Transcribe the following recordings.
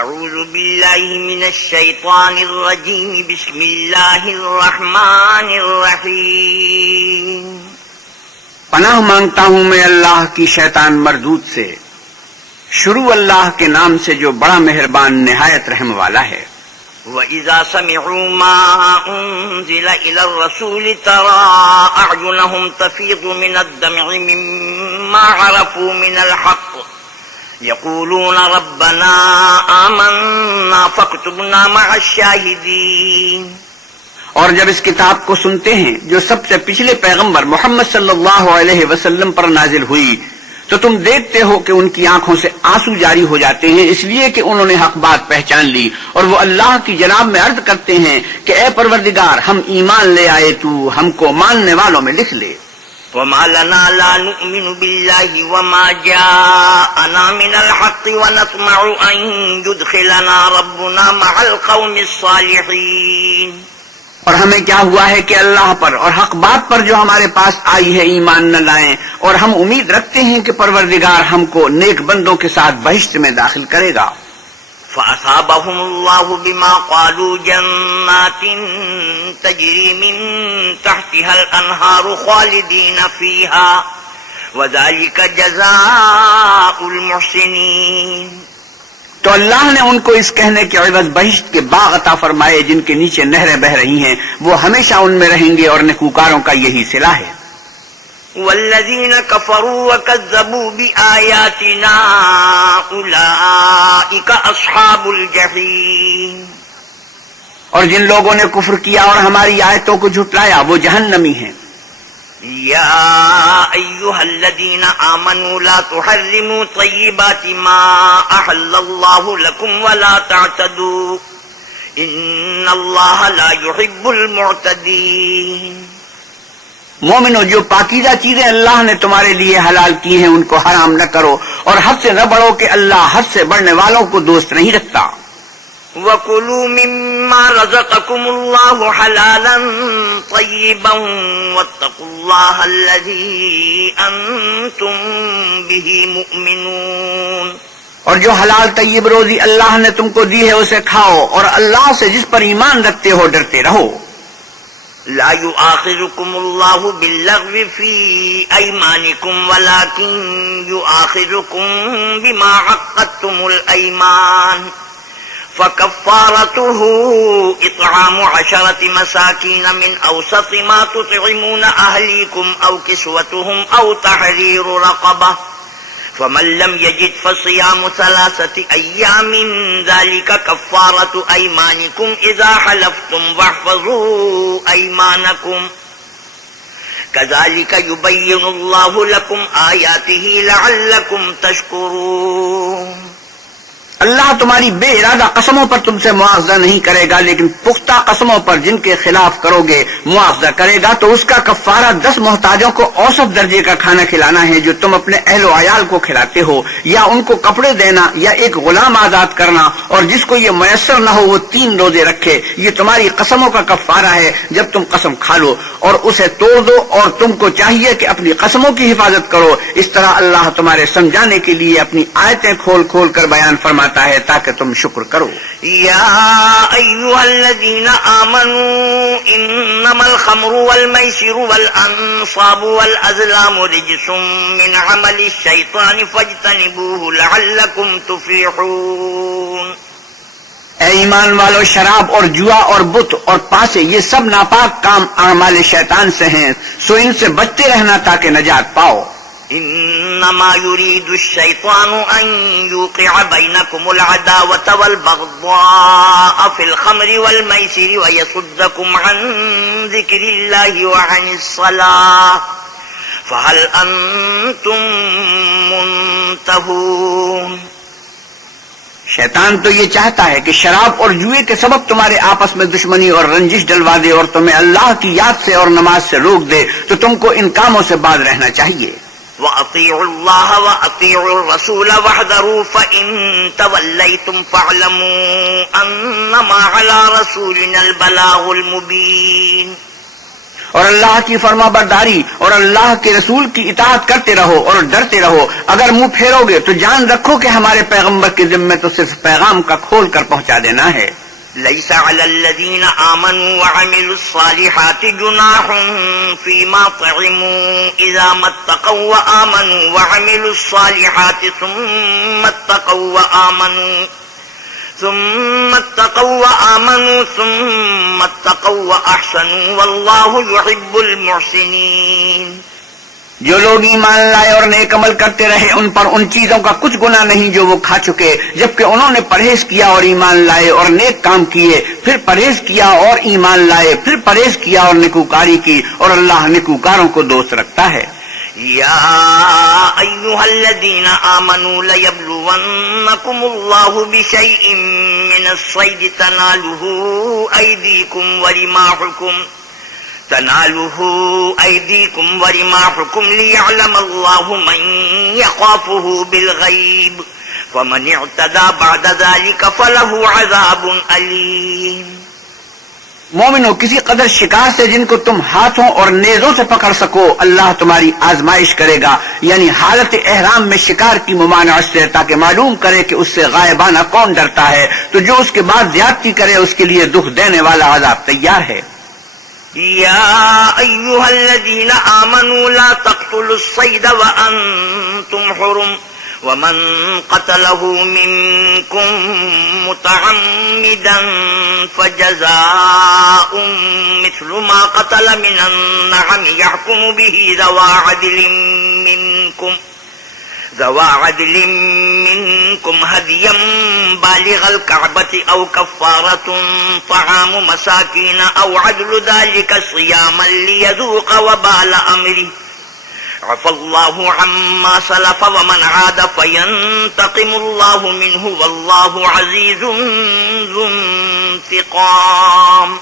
اعوذ باللہ من الشیطان الرجیم بسم اللہ الرحمن الرحیم پناہ مانگتا ہوں میں اللہ کی شیطان مردود سے. شروع اللہ کے نام سے جو بڑا مہربان نہایت رحم والا ہے. وَإِذَا سَمِعُوا مَا أُنزِلَ إِلَى الرَّسُولِ تَرَىٰ أَعْيُنَهُمْ تَفِيضُ مِنَ الدَّمْعِ مِمَّا عَرَفُوا مِنَ الْحَقِّ يَقُولُونَ رَبَّنَا آمَنَّا فَاكْتُبْنَا مَعَ الشَّاهِدِينَ. اور جب اس کتاب کو سنتے ہیں جو سب سے پچھلے پیغمبر محمد صلی اللہ علیہ وسلم پر نازل ہوئی تو تم دیکھتے ہو کہ ان کی آنکھوں سے آنسو جاری ہو جاتے ہیں اس لیے کہ انہوں نے حق بات پہچان لی اور وہ اللہ کی جناب میں عرض کرتے ہیں کہ اے پروردگار ہم ایمان لے آئے تو ہم کو ماننے والوں میں لکھ لے. وَمَا لَنَا لَا نُؤْمِنُ بِاللَّهِ وَمَا جَاءَنَا مِنَ الْحَقِّ وَنَطْمَعُ أَن يُدْخِلَنَا رَبُّنَا مَعَ الْقَوْمِ الصَّالِحِينَ. اور ہمیں کیا ہوا ہے کہ اللہ پر اور حق بات پر جو ہمارے پاس آئی ہے ایمان نہ لائیں اور ہم امید رکھتے ہیں کہ پروردگار ہم کو نیک بندوں کے ساتھ بہشت میں داخل کرے گا. فَأَصَابَهُمُ اللَّهُ بِمَا قَالُوا جَنَّاتٍ تَجْرِي مِن تَحْتِهَا الْأَنْهَارُ خَالِدِينَ فِيهَا وَذَلِكَ جَزَاءُ الْمُحْسِنِينَ. تو اللہ نے ان کو اس کہنے کے عوض بہشت کے باغ عطا فرمائے جن کے نیچے نہریں بہ رہی ہیں وہ ہمیشہ ان میں رہیں گے اور نیکوکاروں کا یہی صلہ ہے. والذین کفروا وکذبوا بآیاتنا اولئک اصحاب الجحیم. اور جن لوگوں نے کفر کیا اور ہماری آیتوں کو جھٹلایا وہ جہنمی ہیں. یا ایھا الذین آمنوا لا تحرموا طیبات ما احل اللہ لکم ولا تعتدوا ان اللہ لا يحب المعتدین. مومنو جو پاکیزہ چیزیں اللہ نے تمہارے لیے حلال کی ہیں ان کو حرام نہ کرو اور حد سے نہ بڑھو کہ اللہ حد سے بڑھنے والوں کو دوست نہیں رکھتا. وَكُلُوا مِمَّا رَزَقَكُمُ اللَّهُ حَلَالًا طَيِّبًا وَاتَّقُوا اللَّهَ الَّذِي أَنتُم بِهِ مُؤْمِنُونَ. اور جو حلال طیب روزی اللہ نے تم کو دی ہے اسے کھاؤ اور اللہ سے جس پر ایمان رکھتے ہو ڈرتے رہو. لا يؤاخذكم الله باللغو في أيمانكم ولكن يؤاخذكم بما عقدتم الأيمان فكفارته إطعام 10 مساكين من أوسط ما تطعمون أهليكم أو كسوتهم أو تحرير رقبة فمن لم يجد فصيام 3 أيام ذلك كفارة أيمانكم إذا حلفتم واحفظوا أيمانكم كذلك يبين الله لكم آياته لعلكم تشكرون. اللہ تمہاری بے ارادہ قسموں پر تم سے مواخذہ نہیں کرے گا لیکن پختہ قسموں پر جن کے خلاف کرو گے مواخذہ کرے گا تو اس کا کفارہ 10 محتاجوں کو اوسط درجے کا کھانا کھلانا ہے جو تم اپنے اہل و عیال کو کھلاتے ہو یا ان کو کپڑے دینا یا ایک غلام آزاد کرنا اور جس کو یہ میسر نہ ہو وہ 3 روزے رکھے. یہ تمہاری قسموں کا کفارہ ہے جب تم قسم کھا لو اور اسے توڑ دو اور تم کو چاہیے کہ اپنی قسموں کی حفاظت کرو. اس طرح اللہ تمہارے سمجھانے کے لیے اپنی آیتیں کھول کھول کر بیان فرماتا ہے تاکہ تم شکر کرو. یا ایھا الذین آمنوا انما الخمر والمیسر والانصاب والازلام رجس من عمل الشیطان فاجتنبوه لعلکم تفلحون. اے ایمان والو شراب اور جوا اور بت اور پاسے یہ سب ناپاک کام اعمال شیطان سے ہیں سو ان سے بچتے رہنا تاکہ نجات پاؤ. انما يريد الشيطان ان يوقع بينكم العداوة والبغضاء في الخمر والميسر ويصدكم عن ذكر الله وعن الصلاة فهل انتم منتهون. شیطان تو یہ چاہتا ہے کہ شراب اور جوئے کے سبب تمہارے آپس میں دشمنی اور رنجش ڈلوا دے اور تمہیں اللہ کی یاد سے اور نماز سے روک دے تو تم کو ان کاموں سے باز رہنا چاہیے. وَأَطِيعُوا اللَّهَ وَأَطِيعُوا الرَّسُولَ وَاحْذَرُوا فَإِن تَوَلَّيْتُمْ فَاعْلَمُوا أَنَّمَا عَلَى رَسُولِنَا الْبَلَاغُ الْمُبِينُ. اور اللہ کی فرما برداری اور اللہ کے رسول کی اطاعت کرتے رہو اور ڈرتے رہو. اگر منہ پھیرو گے تو جان رکھو کہ ہمارے پیغمبر کی ذمہ تو صرف پیغام کا کھول کر پہنچا دینا ہے. ليس على الذين آمنوا وعملوا الصالحات جناح فيما طعموا إذا ما اتقوا وآمنوا وعملوا الصالحات ثم اتقوا وأحسنوا والله يحب المحسنين. جو لوگ ایمان لائے اور نیک عمل کرتے رہے ان پر ان چیزوں کا کچھ گناہ نہیں جو وہ کھا چکے، جبکہ انہوں نے پرہیز کیا اور ایمان لائے اور نیک کام کیے، پھر پرہیز کیا اور ایمان لائے، پھر پرہیز کیا اور نیکوکاری کی، اور اللہ نیکوکاروں کو دوست رکھتا ہے. يا أيها الذين آمنوا ليبلونكم الله بشيء من الصيد تناله أيديكم ورماحكم ليعلم الله من يخافه بالغيب فمن اعتدى بعد ذلك فله عذاب أليم. مومنو، کسی قدر شکار سے جن کو تم ہاتھوں اور نیزوں سے پکڑ سکو اللہ تمہاری آزمائش کرے گا، یعنی حالت احرام میں شکار کی ممانعت سے، تاکہ معلوم کرے کہ اس سے غائبانہ کون ڈرتا ہے. تو جو اس کے بعد زیادتی کرے اس کے لیے دکھ دینے والا عذاب تیار ہے. يا أيها الذين آمنوا لا تقتلوا الصيد وأنتم حرم ومن قتله منكم متعمدا فجزاء مثل ما قتل من النعم يحكم به ذوى عدل منكم هديا بالغ الكعبة أو كفارة طعام مساكين أو عدل ذلك صياما ليذوق وبال أمره عفى الله عما سلف ومن عاد فينتقم الله منه والله عزيز ذو انتقام.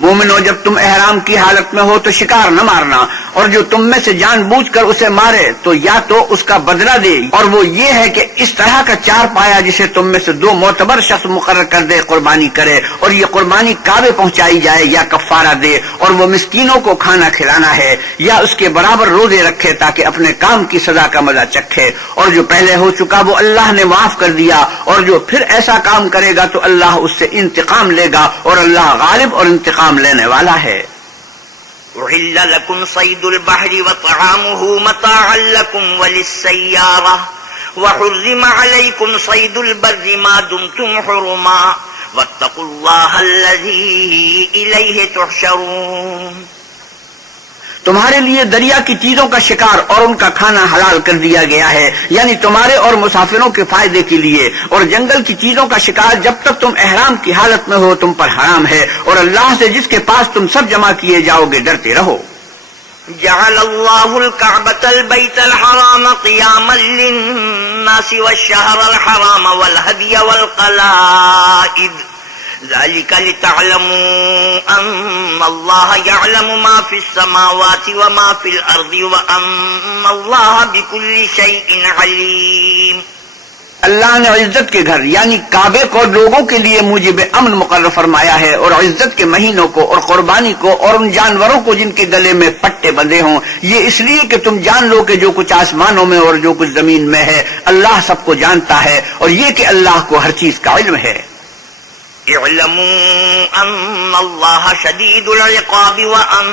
مومنو، جب تم احرام کی حالت میں ہو تو شکار نہ مارنا، اور جو تم میں سے جان بوجھ کر اسے مارے تو یا تو اس کا بدلہ دے، اور وہ یہ ہے کہ اس طرح کا چار پایا جسے تم میں سے 2 معتبر شخص مقرر کر دے قربانی کرے، اور یہ قربانی کعبے پہنچائی جائے، یا کفارہ دے، اور وہ مسکینوں کو کھانا کھلانا ہے، یا اس کے برابر روزے رکھے تاکہ اپنے کام کی سزا کا مزہ چکھے. اور جو پہلے ہو چکا وہ اللہ نے معاف کر دیا، اور جو پھر ایسا کام کرے گا تو اللہ اس سے انتقام لے گا، اور اللہ غالب اور انتقام لینے والا ہے. أحل لكم صيد البحر وطعامه متاعا لكم وللسيارة وحرم عليكم صيد البر ما دمتم حرما واتقوا الله الذي إليه تحشرون. تمہارے لیے دریا کی چیزوں کا شکار اور ان کا کھانا حلال کر دیا گیا ہے، یعنی تمہارے اور مسافروں کے فائدے کے لیے، اور جنگل کی چیزوں کا شکار جب تک تم احرام کی حالت میں ہو تم پر حرام ہے، اور اللہ سے جس کے پاس تم سب جمع کیے جاؤ گے ڈرتے رہو. جعل الله الكعبة البيت الحرام قياما للناس والشهر الحرام والهدي والقلائد ذلك لتعلموا أن الله يعلم ما في السماوات وما في الأرض وأن الله بكل شيء عليم. اللہ نے عزت کے گھر یعنی کعبے کو لوگوں کے لیے موجب امن مقرر فرمایا ہے، اور عزت کے مہینوں کو اور قربانی کو اور ان جانوروں کو جن کے گلے میں پٹے بندھے ہوں، یہ اس لیے کہ تم جان لو کہ جو کچھ آسمانوں میں اور جو کچھ زمین میں ہے اللہ سب کو جانتا ہے، اور یہ کہ اللہ کو ہر چیز کا علم ہے. اعلموا ان اللہ شدید العقاب وان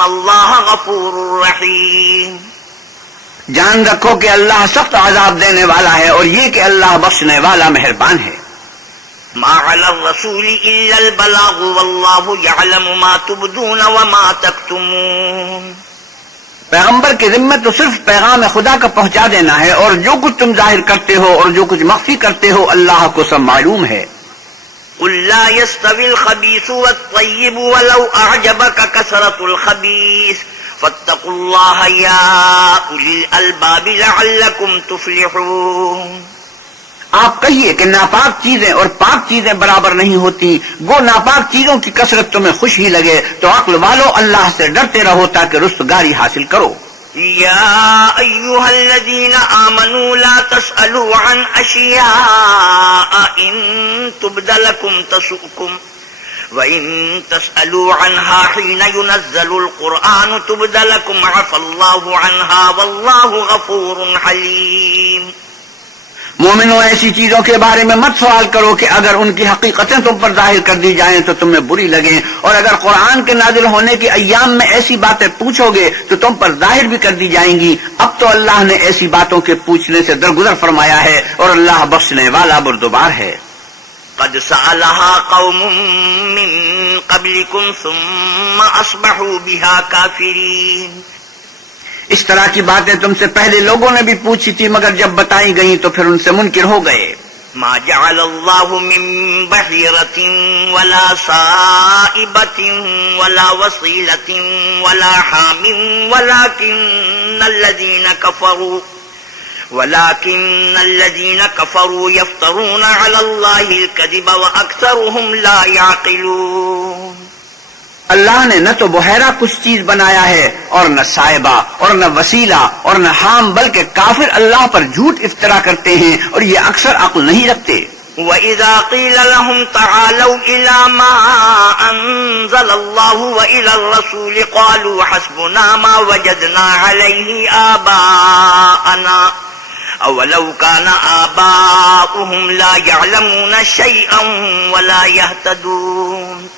اللہ غفور رحیم. جان رکھو کہ اللہ سخت عذاب دینے والا ہے، اور یہ کہ اللہ بخشنے والا مہربان ہے. ما علی الرسول الا البلاغ واللہ یعلم ما تبدون وما تکتمون. پیغمبر کے ذمہ تو صرف پیغام خدا کا پہنچا دینا ہے، اور جو کچھ تم ظاہر کرتے ہو اور جو کچھ مخفی کرتے ہو اللہ کو سب معلوم ہے. قل لا يستوي الخبيث والطيب ولو أعجبك كثرة الخبيث فاتقوا الله يا أولي الألباب لعلكم تفلحون. آپ کہیے کہ ناپاک چیزیں اور پاک چیزیں برابر نہیں ہوتی، گو ناپاک چیزوں کی کثرت تمہیں خوش ہی لگے تو عقل والو اللہ سے ڈرتے رہو تاکہ رستگاری حاصل کرو. يا أيها الذين آمنوا لا تسألوا عن أشياء إن تبد لكم تسؤكم وَإِن تَسْأَلُوا عَنْهَا حِينَ يُنَزَّلُ الْقُرْآنُ تُبْدَ لَكُمْ عَفَا اللَّهُ عَنْهَا وَاللَّهُ غَفُورٌ حَلِيمٌ۔ مومنوں، ایسی چیزوں کے بارے میں مت سوال کرو کہ اگر ان کی حقیقتیں تم پر ظاہر کر دی جائیں تو تمہیں بری لگیں، اور اگر قرآن کے نازل ہونے کے ایام میں ایسی باتیں پوچھو گے تو تم پر ظاہر بھی کر دی جائیں گی۔ اب تو اللہ نے ایسی باتوں کے پوچھنے سے درگزر فرمایا ہے، اور اللہ بخشنے والا بردبار ہے۔ قد سألها قوم من قبلكم ثم أصبحوا بها كافرين۔ اس طرح کی باتیں تم سے پہلے لوگوں نے بھی پوچھی تھی، مگر جب بتائی گئیں تو پھر ان سے منکر ہو گئے۔ ما جعل الله من بحيرة ولا سائبة ولا وصيلة ولا حام ولكن الذين كفروا يفترون على الله الكذب وأكثرهم لا يعقلون۔ اللہ نے نہ تو بحیرہ کچھ چیز بنایا ہے، اور نہ صائبہ، اور نہ وسیلہ، اور نہ حام، بلکہ کافر اللہ پر جھوٹ افترا کرتے ہیں اور یہ اکثر عقل نہیں رکھتے۔ وَإِذَا قِيلَ لَهُمْ تَعَالَوْا إِلَى مَا أَنزَلَ اللَّهُ وَإِلَى الرَّسُولِ قَالُوا حَسْبُنَا مَا وَجَدْنَا عَلَيْهِ آبَاءَنَا أَوَلَوْ كَانَ آبَاؤُهُمْ لَا يَعْلَمُونَ شَيْئًا وَلَا يَهْتَدُونَ۔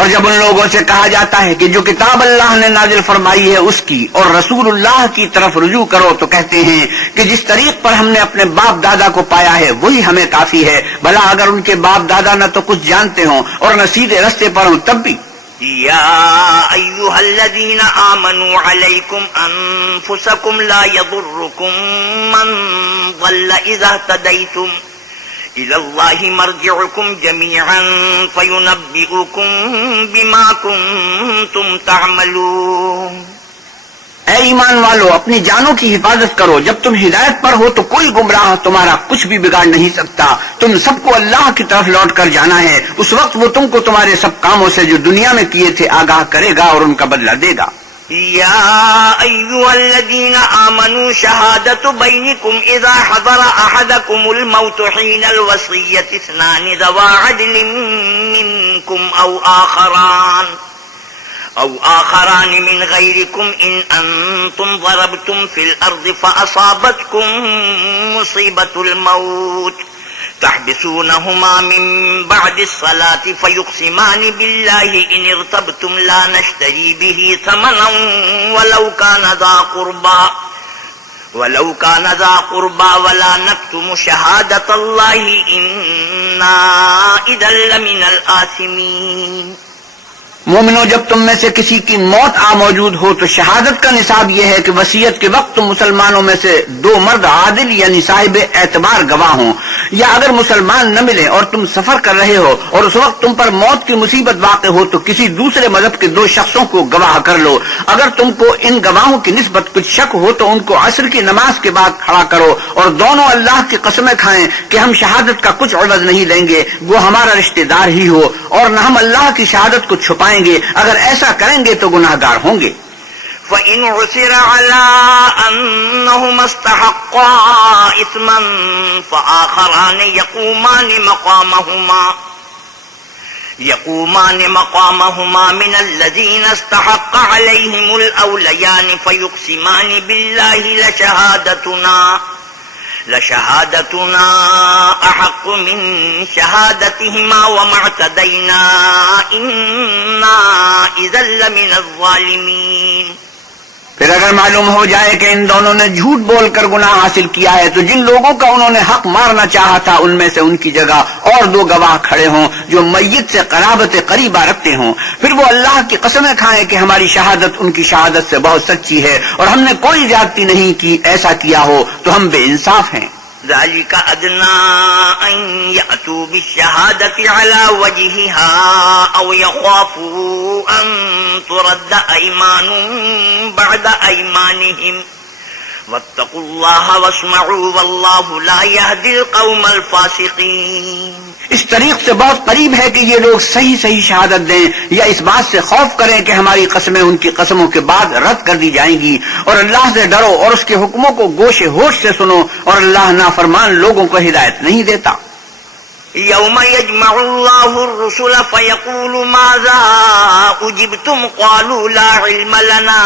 اور جب ان لوگوں سے کہا جاتا ہے کہ جو کتاب اللہ نے نازل فرمائی ہے اس کی اور رسول اللہ کی طرف رجوع کرو، تو کہتے ہیں کہ جس طریق پر ہم نے اپنے باپ دادا کو پایا ہے وہی ہمیں کافی ہے، بھلا اگر ان کے باپ دادا نہ تو کچھ جانتے ہوں اور نہ سیدھے رستے پر ہوں تب بھی۔ یا ایھا الذین آمنوا علیکم انفسکم لا یضرکم من ضل اذا اہتدیتم إِلَى اللَّهِ مَرْجِعُكُمْ جَمِيعًا فَيُنَبِّئُكُمْ بِمَا كُنْتُمْ تَعْمَلُونَ۔ اے ایمان والو، اپنی جانوں کی حفاظت کرو، جب تم ہدایت پر ہو تو کوئی گمراہ تمہارا کچھ بھی بگاڑ نہیں سکتا۔ تم سب کو اللہ کی طرف لوٹ کر جانا ہے، اس وقت وہ تم کو تمہارے سب کاموں سے جو دنیا میں کیے تھے آگاہ کرے گا اور ان کا بدلہ دے گا۔ يا أيها الذين آمنوا شهادة بينكم إذا حضر أحدكم الموت حين الوصية اثنان ذوى عدل منكم أو آخران من غيركم إن أنتم ضربتم في الأرض فأصابتكم مصيبة الموت تحبسونهما من بعد الصلاة فيقسمان بالله إن ارتبتم لا نشتري به ثمنا ولو كان ذا قربى ولا نكتم شهادة الله إنا إذا لمن الآثمين۔ مومنو، جب تم میں سے کسی کی موت آ موجود ہو تو شہادت کا نصاب یہ ہے کہ وصیت کے وقت تم مسلمانوں میں سے دو مرد عادل یعنی صاحب اعتبار گواہ ہوں، یا اگر مسلمان نہ ملے اور تم سفر کر رہے ہو اور اس وقت تم پر موت کی مصیبت واقع ہو تو کسی دوسرے مذہب کے دو شخصوں کو گواہ کر لو۔ اگر تم کو ان گواہوں کی نسبت کچھ شک ہو تو ان کو عصر کی نماز کے بعد کھڑا کرو اور دونوں اللہ کی قسمیں کھائیں کہ ہم شہادت کا کچھ عوض نہیں لیں گے، وہ ہمارا رشتہ دار ہی ہو، اور نہ ہم اللہ کی شہادت کو چھپائیں گے، اگر ایسا کریں گے تو گناہگار ہوں گے۔ فَإِنْ عُثِرَ عَلَىٰ أَنَّهُمَا اسْتَحَقَّا إِثْمًا فَآخَرَانِ يَقُومَانِ مَقَامَهُمَا مِنَ الَّذِينَ اسْتَحَقَّ عَلَيْهِمُ الْأَوْلَيَانِ فَيُقْسِمَانِ بِاللَّهِ لشهادتنا أحق من شهادتهما وما اعتدينا إنا إذا لمن الظالمين۔ پھر اگر معلوم ہو جائے کہ ان دونوں نے جھوٹ بول کر گناہ حاصل کیا ہے تو جن لوگوں کا انہوں نے حق مارنا چاہا تھا ان میں سے ان کی جگہ اور دو گواہ کھڑے ہوں جو میت سے قرابت قریبہ رکھتے ہوں، پھر وہ اللہ کی قسمیں کھائیں کہ ہماری شہادت ان کی شہادت سے بہت سچی ہے اور ہم نے کوئی زیادتی نہیں کی، ایسا کیا ہو تو ہم بے انصاف ہیں۔ ذلك أدنى أن يأتوا بالشهادة على وجهها أو يخافوا أن ترد أيمان بعد أيمانهم واتقوا الله واسمعوا والله لا يهدي القوم الفاسقين۔ اس طریق سے بہت قریب ہے کہ یہ لوگ صحیح شہادت دیں یا اس بات سے خوف کریں کہ ہماری قسمیں ان کی قسموں کے بعد رد کر دی جائیں گی، اور اللہ سے ڈرو اور اس کے حکموں کو گوش ہوش سے سنو، اور اللہ نافرمان لوگوں کو ہدایت نہیں دیتا۔ يوم يجمع الله الرسل فيقول ماذا أجبتم قالوا لا علم لنا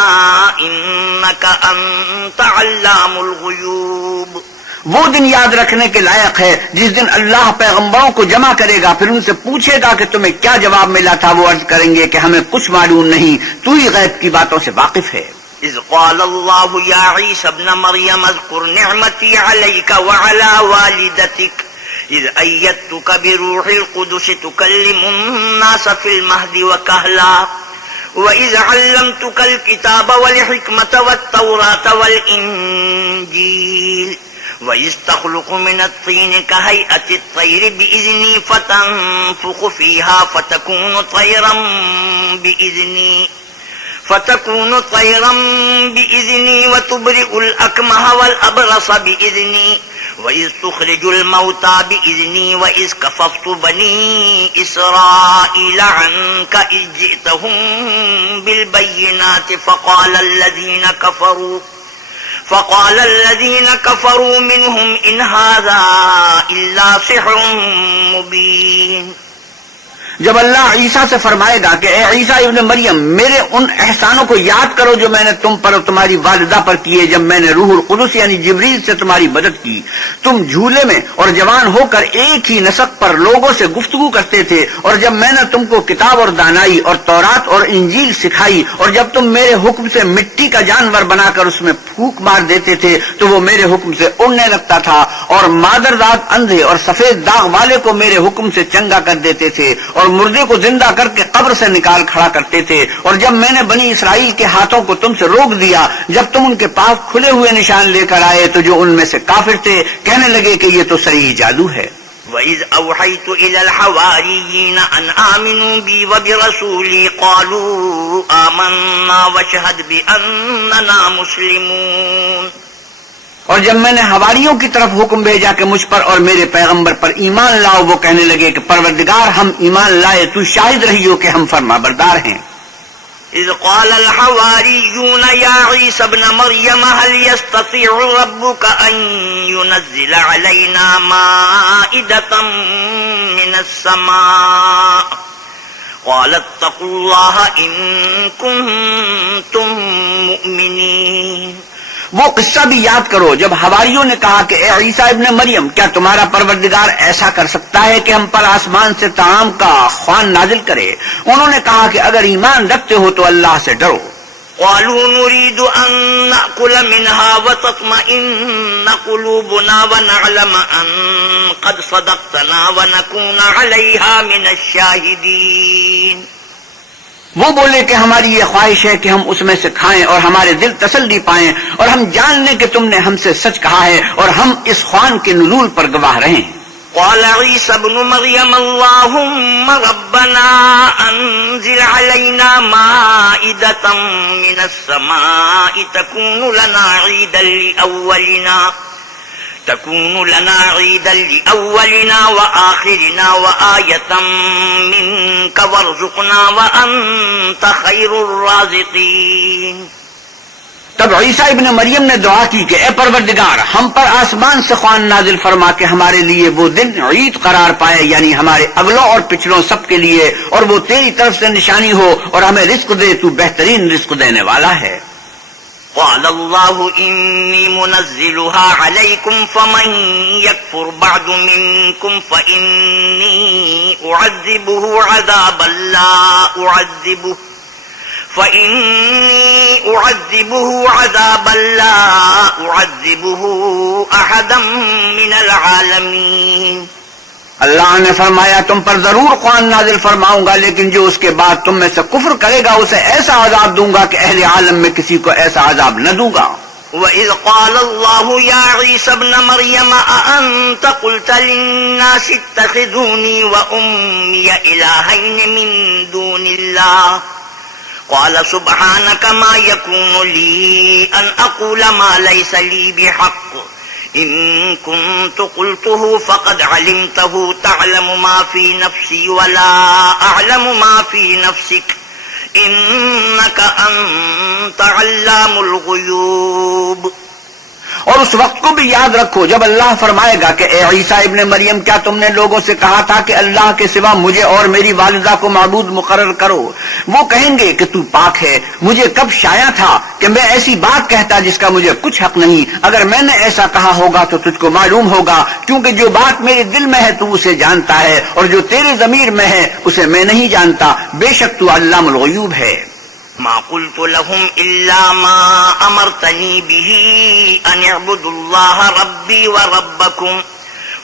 إنك أنت علام الغيوب. وہ دن یاد رکھنے کے لائق ہے جس دن اللہ پیغمبروں کو جمع کرے گا، پھر ان سے پوچھے گا کہ تمہیں کیا جواب ملا تھا. وہ عرض کریں گے کہ ہمیں کچھ معلوم نہیں، تو ہی غیب کی باتوں سے واقف ہے. إذ قال الله يا عيسى ابن مريم اذكر نعمتي عليك وعلى والدتك إذ أيدتك بروح القدس تكلم الناس في المهد وكهلا وإذ علمتك الكتاب والحكمة والتوراة والإنجيل وإذ تخلق من الطين كهيئة الطير بإذني فتنفخ فيها فتكون طيرا بإذني وتبرئ الأكمه والأبرص بإذني وإذ تخرج الموتى بإذني وإذ كففت بني إسرائيل عنك إذ جئتهم بالبينات فقال الذين كفروا منهم إن هذا إلا سحر مبين. جب اللہ عیسیٰ سے فرمائے گا کہ اے عیسیٰ ابن مریم، میرے ان احسانوں کو یاد کرو جو میں نے تم پر اور تمہاری والدہ پر کیے، جب میں نے روح القدس یعنی جبریل سے تمہاری مدد کی. تم جھولے میں اور جوان ہو کر ایک ہی نسق پر لوگوں سے گفتگو کرتے تھے، اور جب میں نے تم کو کتاب اور دانائی اور تورات اور انجیل سکھائی، اور جب تم میرے حکم سے مٹی کا جانور بنا کر اس میں پھونک مار دیتے تھے تو وہ میرے حکم سے اڑنے لگتا تھا، اور مادرزاد اندھے اور سفید داغ والے کو میرے حکم سے چنگا کر دیتے تھے، اور مردے کو زندہ کر کے قبر سے نکال کھڑا کرتے تھے. اور جب میں نے بنی اسرائیل کے ہاتھوں کو تم سے روک دیا، جب تم ان کے پاس کھلے ہوئے نشان لے کر آئے تو جو ان میں سے کافر تھے کہنے لگے کہ یہ تو صریح جادو ہے. وَإِذْ أَوْحَيْتُ إِلَى الْحَوَارِيِّينَ أَنْ آمِنُوا بِي وَبِرَسُولِي قَالُوا آمَنَّا وَاشْهَدْ بِأَنَّنَا مُسْلِمُونَ. اور جب میں نے حواریوں کی طرف حکم بھیجا کہ مجھ پر اور میرے پیغمبر پر ایمان لاؤ، وہ کہنے لگے کہ پروردگار ہم ایمان لائے، تو شاہد رہیو کہ ہم فرما بردار ہیں. إذ قال الحواريون يا عيسى ابن مريم هل يستطيع ربك أن ينزل علينا مائدة من السماء قال اتقوا الله إن كنتم مؤمنين. وہ قصہ بھی یاد کرو جب حواریوں نے کہا کہ اے عیسیٰ ابن مریم، کیا تمہارا پروردگار ایسا کر سکتا ہے کہ ہم پر آسمان سے طعام کا خوان نازل کرے؟ انہوں نے کہا کہ اگر ایمان رکھتے ہو تو اللہ سے ڈرو. قالوا نريد أن نأكل منها وتطمئن قلوبنا ونعلم أن قد صدقتنا ونكون عليها من الشاهدين. وہ بولے کہ ہماری یہ خواہش ہے کہ ہم اس میں سے کھائیں اور ہمارے دل تسلی پائیں، اور ہم جان لیں کہ تم نے ہم سے سچ کہا ہے اور ہم اس خوان کے نزول پر گواہ رہیں. قال عيسى ابن مريم اللهم ربنا أنزل علينا مائدة من السماء تكون لنا عيدا لأولنا وآخرنا وآية منك وارزقنا وأنت خير الرازقين. تب عیسیٰ ابن مریم نے دعا کی کہ اے پروردگار، ہم پر آسمان سے خوان نازل فرما کے ہمارے لیے وہ دن عید قرار پائے، یعنی ہمارے اگلوں اور پچھلوں سب کے لیے، اور وہ تیری طرف سے نشانی ہو اور ہمیں رزق دے، تو بہترین رزق دینے والا ہے. قال الله إني منزلها عليكم فمن يكفر بعد منكم فإني أعذبه عذابا لا أعذبه أحدا من العالمين. اللہ نے فرمایا تم پر ضرور قرآن نازل فرماؤں گا، لیکن جو اس کے بعد تم میں سے کفر کرے گا اسے ایسا عذاب دوں گا کہ اہل عالم میں کسی کو ایسا عذاب نہ دوں گا. وَإِذْ قَالَ اللَّهُ يَا عِيسَى ابْنَ مَرْيَمَ أَأَنْتَ قُلْتَ لِلنَّاسِ اتَّخِذُونِي وَأُمِّيَ إِلَٰهَيْنِ مِن دُونِ اللَّهِ قَالَ سُبْحَانَكَ مَا يَكُونُ لِي أَنْ أَقُولَ مَا لَيْسَ لِي بِحَقٍّ إن كنت قلته فقد علمته تعلم ما في نفسي ولا أعلم ما في نفسك إنك أنت علام الغيوب. اور اس وقت کو بھی یاد رکھو جب اللہ فرمائے گا کہ اے عیسیٰ ابن مریم کیا تم نے لوگوں سے کہا تھا کہ اللہ کے سوا مجھے اور میری والدہ کو معبود مقرر کرو؟ وہ کہیں گے کہ تو پاک ہے، مجھے کب شایع تھا کہ میں ایسی بات کہتا جس کا مجھے کچھ حق نہیں۔ اگر میں نے ایسا کہا ہوگا تو تجھ کو معلوم ہوگا، کیونکہ جو بات میرے دل میں ہے تو اسے جانتا ہے، اور جو تیرے ضمیر میں ہے اسے میں نہیں جانتا، بے شک تو علام الغیوب ہے۔ ما قلت لهم إلا ما أمرتني به أن اعبدوا الله ربي وربكم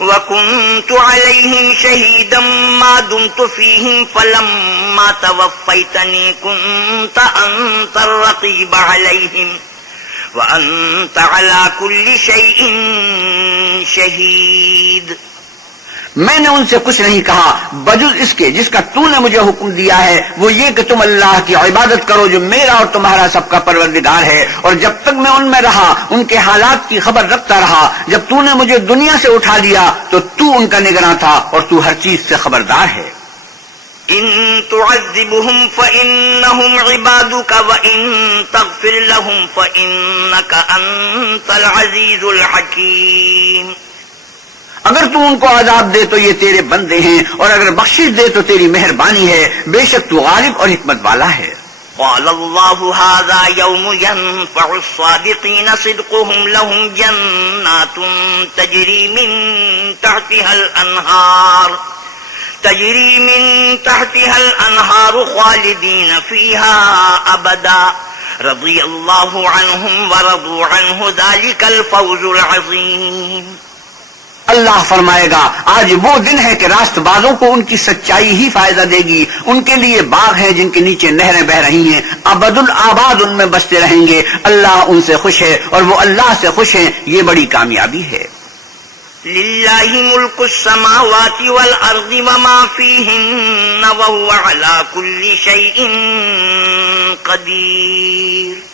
وكنت عليهم شهيدا ما دمت فيهم فلما توفيتني كنت أنت الرقيب عليهم وأنت على كل شيء شهيد۔ میں نے ان سے کچھ نہیں کہا بجز اس کے جس کا تو نے مجھے حکم دیا ہے، وہ یہ کہ تم اللہ کی عبادت کرو جو میرا اور تمہارا سب کا پروردگار ہے، اور جب تک میں ان میں رہا ان کے حالات کی خبر رکھتا رہا۔ جب تو نے مجھے دنیا سے اٹھا لیا تو تو ان کا نگراں تھا اور تو ہر چیز سے خبردار ہے۔ إن تعذبهم فإنهم عبادك وإن تغفر لهم فإنك أنت العزيز الحكيم۔ اگر تو ان کو عذاب دے تو یہ تیرے بندے ہیں، اور اگر بخشش دے تو تیری مہربانی ہے، بے شک تو غالب اور حکمت والا ہے۔ قال الله هذا يوم ينفع الصادقين صدقهم لهم جنات تجري من تحتها الأنهار خالدين فيها أبدا رضي الله عنهم ورضوا عنه ذلك الفوز العظيم۔ اللہ فرمائے گا آج وہ دن ہے کہ راست بازوں کو ان کی سچائی ہی فائدہ دے گی، ان کے لیے باغ ہیں جن کے نیچے نہریں بہ رہی ہیں، ابد الآباد ان میں بستے رہیں گے۔ اللہ ان سے خوش ہے اور وہ اللہ سے خوش ہیں، یہ بڑی کامیابی ہے۔ للہ ملک السماوات والارض وما فیہن وهو على كل شیء قدیر۔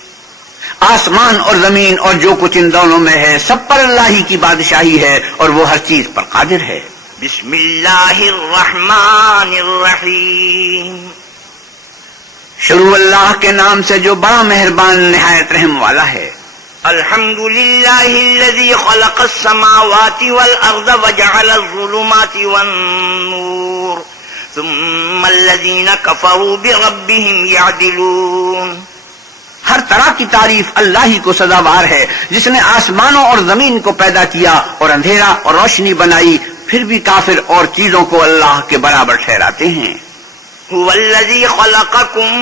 آسمان اور زمین اور جو کچھ ان دونوں میں ہے سب پر اللہ ہی کی بادشاہی ہے اور وہ ہر چیز پر قادر ہے۔ بسم اللہ الرحمن الرحیم۔ شروع اللہ کے نام سے جو بڑا مہربان نہایت رحم والا ہے۔ الحمد للہ الذی خلق السماوات والارض وجعل الظلمات والنور ثم الذین کفروا بربهم یعدلون۔ ہر طرح کی تعریف اللہ ہی کو سزاوار ہے، جس نے آسمانوں اور زمین کو پیدا کیا اور اندھیرا اور روشنی بنائی، پھر بھی کافر اور چیزوں کو اللہ کے برابر ٹھہراتے ہیں۔ هو الذي خلقكم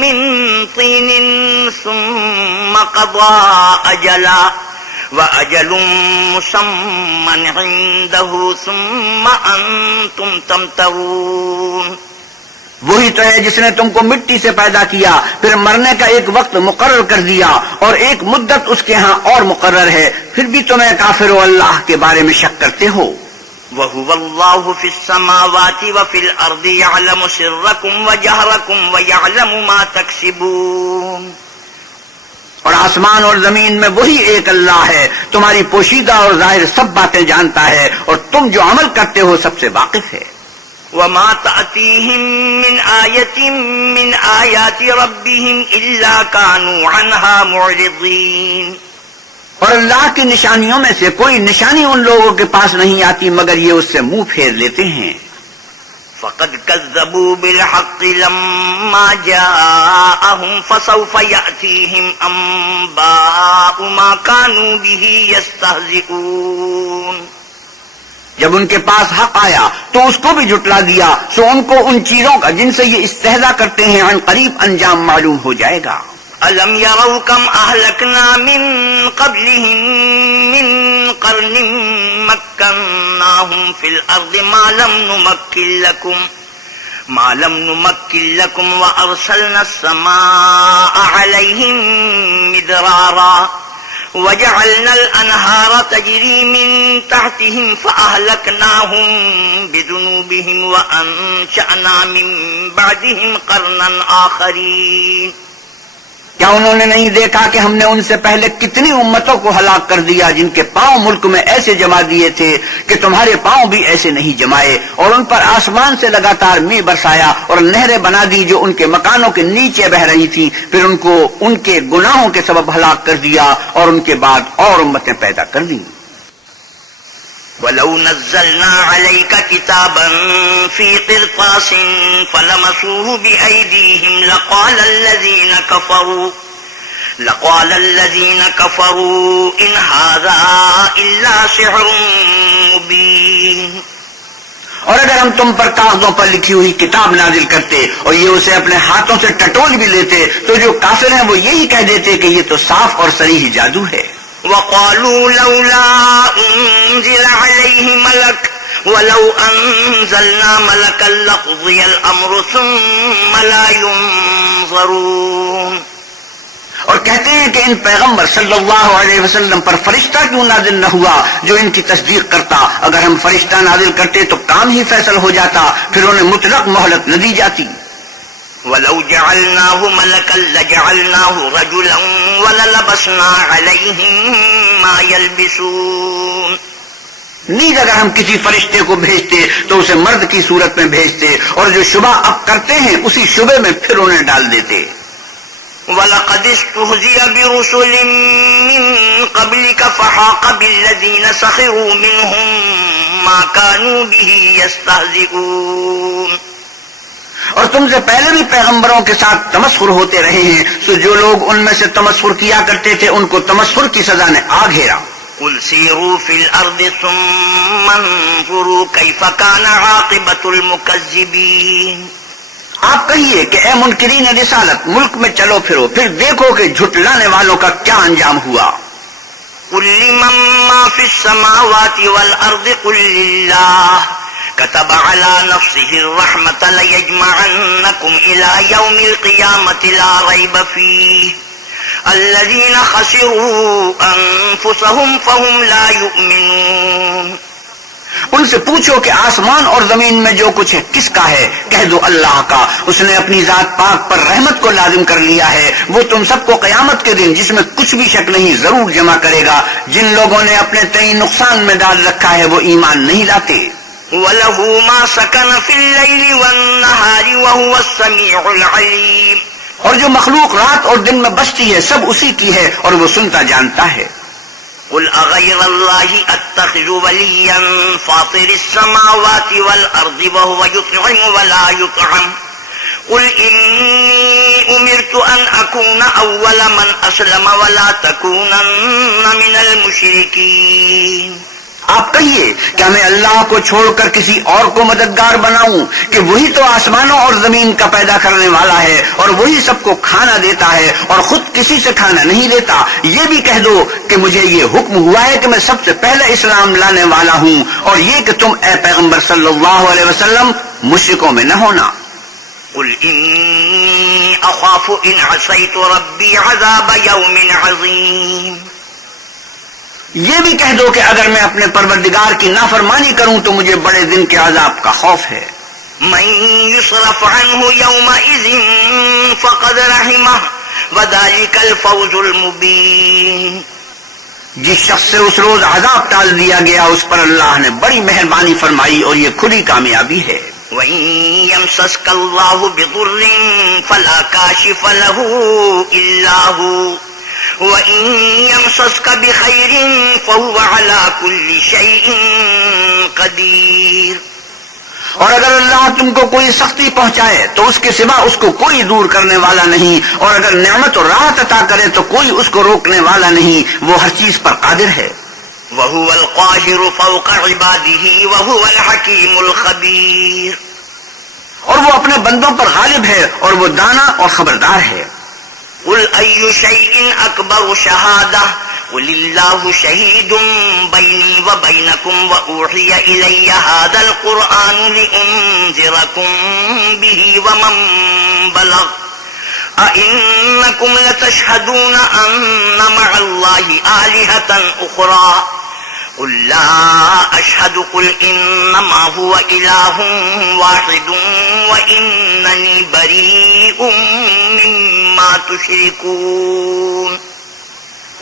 من طين ثم قضى أجلا وأجل مسمى عنده ثم أنتم تمترون۔ وہی تو ہے جس نے تم کو مٹی سے پیدا کیا، پھر مرنے کا ایک وقت مقرر کر دیا اور ایک مدت اس کے ہاں اور مقرر ہے، پھر بھی تمہیں کافر و اللہ کے بارے میں شک کرتے ہو۔ وَهُوَ اللَّهُ فِي السَّمَاوَاتِ وَفِي الْأَرْضِ يَعْلَمُ سِرَّكُمْ وَجَهْرَكُمْ وَيَعْلَمُ مَا تَكْسِبُونَ۔ اور آسمان اور زمین میں وہی ایک اللہ ہے، تمہاری پوشیدہ اور ظاہر سب باتیں جانتا ہے، اور تم جو عمل کرتے ہو سب سے واقف ہے۔ وَمَا تَأْتِيهِم مِّنْ آيَةٍ مِّنْ آيَاتِ رَبِّهِمْ إِلَّا كَانُوا عَنْهَا مُعْرِضِينَ۔ اور اللہ کی نشانیوں میں سے کوئی نشانی ان لوگوں کے پاس نہیں آتی مگر یہ اس سے منہ پھیر لیتے ہیں۔ فَقَدْ كَذَّبُوا بِالْحَقِّ لَمَّا جَاءَهُمْ فَسَوْفَ يَأْتِيهِمْ أَنبَاءُ مَا كَانُوا بِهِ يَسْتَهْزِئُونَ۔ جب ان کے پاس حق آیا تو اس کو بھی جھٹلا دیا، سو ان کو ان چیزوں کا جن سے یہ استہزاء کرتے ہیں عن قریب انجام معلوم ہو جائے گا۔ أَلَمْ يَرَوْا كَمْ أَهْلَكْنَا مِنْ قَبْلِهِمْ مِنْ قَرْنٍ مَكَّنَّاهُمْ فِي الْأَرْضِ مَا لَمْ نُمَكِّنْ لَكُمْ وَأَرْسَلْنَا السَّمَاءَ عَلَيْهِمْ مِدْرَارًا وَجَعَلْنَا الْأَنْهَارَ تَجْرِي مِنْ تَحْتِهِمْ فَأَهْلَكْنَاهُمْ بِذُنُوبِهِمْ وَأَنْشَأْنَا مِنْ بَعْدِهِمْ قَرْنًا آخَرِينَ۔ کیا انہوں نے نہیں دیکھا کہ ہم نے ان سے پہلے کتنی امتوں کو ہلاک کر دیا جن کے پاؤں ملک میں ایسے جما دیے تھے کہ تمہارے پاؤں بھی ایسے نہیں جمائے، اور ان پر آسمان سے لگاتار می برسایا اور نہریں بنا دی جو ان کے مکانوں کے نیچے بہ رہی تھی، پھر ان کو ان کے گناہوں کے سبب ہلاک کر دیا اور ان کے بعد اور امتیں پیدا کر دیں۔ وَلَوْ نَزَّلْنَا عَلَيْكَ كِتَابًا فِي قِرْطَاسٍ فَلَمَسُوهُ بِأَيْدِيهِمْ لَقَالَ الَّذِينَ كَفَرُوا إِنْ هَذَا إِلَّا سِحْرٌ مُبِينٌ۔ اور اگر ہم تم پر کاغذوں پر لکھی ہوئی کتاب نازل کرتے اور یہ اسے اپنے ہاتھوں سے ٹٹول بھی لیتے تو جو کافر ہیں وہ یہی کہہ دیتے کہ یہ تو صاف اور صریح جادو ہے۔ وَقَالُوا لَوْلَا أُنزِلَ عَلَيْهِ مَلَكٌ وَلَوْ أَنزَلْنَا مَلَكًا لَقُضِيَ الْأَمْرُ ثُمَّ لَا يُنظَرُونَ۔ اور کہتے ہیں کہ ان پیغمبر صلی اللہ علیہ وسلم پر فرشتہ کیوں نازل نہ ہوا جو ان کی تصدیق کرتا، اگر ہم فرشتہ نازل کرتے تو کام ہی فیصل ہو جاتا، پھر انہیں مطلق مہلت نہ دی جاتی۔ وَلَوْ جَعَلْنَاهُ مَلَكًا لَجَعَلْنَاهُ رَجُلًا وَلَلَبَسْنَا عَلَيْهِمْ مَا يَلْبِسُونَ۔ نیز اگر ہم کسی فرشتے کو بھیجتے تو اسے مرد کی صورت میں بھیجتے، اور جو شبہ اب کرتے ہیں اسی شبے میں پھر انہیں ڈال دیتے۔ وَلَقَدِ اسْتُهْزِئَ بِرُسُلٍ مِّن قَبْلِكَ فَحَاقَ بِالَّذِينَ سَخِرُوا مِنْهُم مَّا كَانُوا بِهِ يَسْتَهْزِئُونَ۔ اور تم سے پہلے بھی پیغمبروں کے ساتھ تمسخر ہوتے رہے ہیں، تو جو لوگ ان میں سے تمسخر کیا کرتے تھے ان کو تمسخر کی سزا نے آ گھیرا۔ قُلْ سِيرُوا فِي الْأَرْضِ ثُمَّ انظُرُوا كَيْفَ كَانَ عَاقِبَةُ الْمُكَذِّبِينَ۔ آپ کہیے کہ اے منکرین رسالت، ملک میں چلو پھرو، پھر دیکھو کہ جھٹلانے والوں کا کیا انجام ہوا۔ قُلْ لِمَن مَّا فِي السَّمَاوَاتِ وَالْأَرْضِ قُلْ لِلَّهِ كَتَبَ عَلَى نَفْسِهِ الرَّحْمَةَ لَيَجْمَعَنَّكُمْ إِلَى يَوْمِ الْقِيَامَةِ لَا رَيْبَ فِيهِ الَّذِينَ خَسِرُوا أَنفُسَهُمْ فَهُمْ لَا يُؤْمِنُونَ۔ ان سے پوچھو کہ آسمان اور زمین میں جو کچھ ہے کس کا ہے، کہہ دو اللہ کا، اس نے اپنی ذات پاک پر رحمت کو لازم کر لیا ہے، وہ تم سب کو قیامت کے دن جس میں کچھ بھی شک نہیں ضرور جمع کرے گا۔ جن لوگوں نے اپنے تئیں نقصان میں ڈال رکھا ہے وہ ایمان نہیں لاتے۔ وَلَهُ مَا سَكَنَ فِي اللَّيْلِ وَالنَّهَارِ وَهُوَ السَّمِيعُ الْعَلِيمُ۔ اور جو مخلوق رات اور دن میں بستی ہے سب اسی کی ہے اور وہ سنتا جانتا ہے۔ قُلْ أَغَيْرَ اللَّهِ أَتَّخِذُ وَلِيًّا فَاطِرِ السَّمَاوَاتِ وَالْأَرْضِ وَهُوَ يُطْعِمُ وَلَا يُطْعَمُ قُلْ إِنِّي أُمِرْتُ أَنْ أَكُونَ أَوَّلَ مَنْ أَسْلَمَ وَلَا تَكُونَنَّ مِنَ الْمُشْرِكِينَ۔ آپ کہیے کہ میں اللہ کو چھوڑ کر کسی اور کو مددگار بناؤں کہ وہی تو آسمانوں اور زمین کا پیدا کرنے والا ہے اور وہی سب کو کھانا دیتا ہے اور خود کسی سے کھانا نہیں لیتا۔ یہ بھی کہہ دو کہ مجھے یہ حکم ہوا ہے کہ میں سب سے پہلے اسلام لانے والا ہوں، اور یہ کہ تم اے پیغمبر صلی اللہ علیہ وسلم مشرکوں میں نہ ہونا۔ قُلْ إِنِّي أَخَافُ إِنْ عَصَيْتُ رَبِّي عَذَابَ يَوْمٍ عَظِيمٍ۔ یہ بھی کہہ دو کہ اگر میں اپنے پروردگار کی نافرمانی کروں تو مجھے بڑے دن کے عذاب کا خوف ہے۔ مَن يُصْرَفْ عَنْهُ يَوْمَئِذٍ فَقَدْ رَحِمَهُ وَذَلِكَ الْفَوْزُ الْمُبِينُ۔ جس شخص سے اس روز عذاب ٹال دیا گیا اس پر اللہ نے بڑی مہربانی فرمائی اور یہ کھلی کامیابی ہے۔ وَإِن يَمْسَسْكَ اللَّهُ بِضُرٍّ فَلَا كَاشِفَ لَهُ إِلَّا هُوَ وَإِن يَمْسَسْكَ بِخَيْرٍ فَهُوَ عَلَى كُلِّ شَيْءٍ قَدِيرٌ۔ اور اگر اللہ تم کو کوئی سختی پہنچائے تو اس کے سوا اس کو کوئی دور کرنے والا نہیں، اور اگر نعمت اور راحت عطا کرے تو کوئی اس کو روکنے والا نہیں، وہ ہر چیز پر قادر ہے۔ وَهُوَ الْقَاهِرُ فَوْقَ عِبَادِهِ وَهُوَ الْحَكِيمُ الْخَبِيرُ۔ اور وہ اپنے بندوں پر غالب ہے اور وہ دانا اور خبردار ہے۔ قُلْ أَيُّ شَيْءٍ أَكْبَرُ شَهَادَةً قُلِ اللَّهُ شَهِيدٌ بَيْنِي وَبَيْنَكُمْ وَأُوحِيَ إِلَيَّ هَذَا الْقُرْآنُ لِأُنذِرَكُم بِهِ وَمَن بَلَغَ أَئِنَّكُمْ لَتَشْهَدُونَ أَنَّ مَعَ اللَّهِ آلِهَةً أُخْرَى قُل لَّا أَشْهَدُ قُلْ إِنَّمَا هُوَ إِلَٰهٌ وَاحِدٌ وَإِنَّنِي بَرِيءٌ مِّمَّا ما تشركون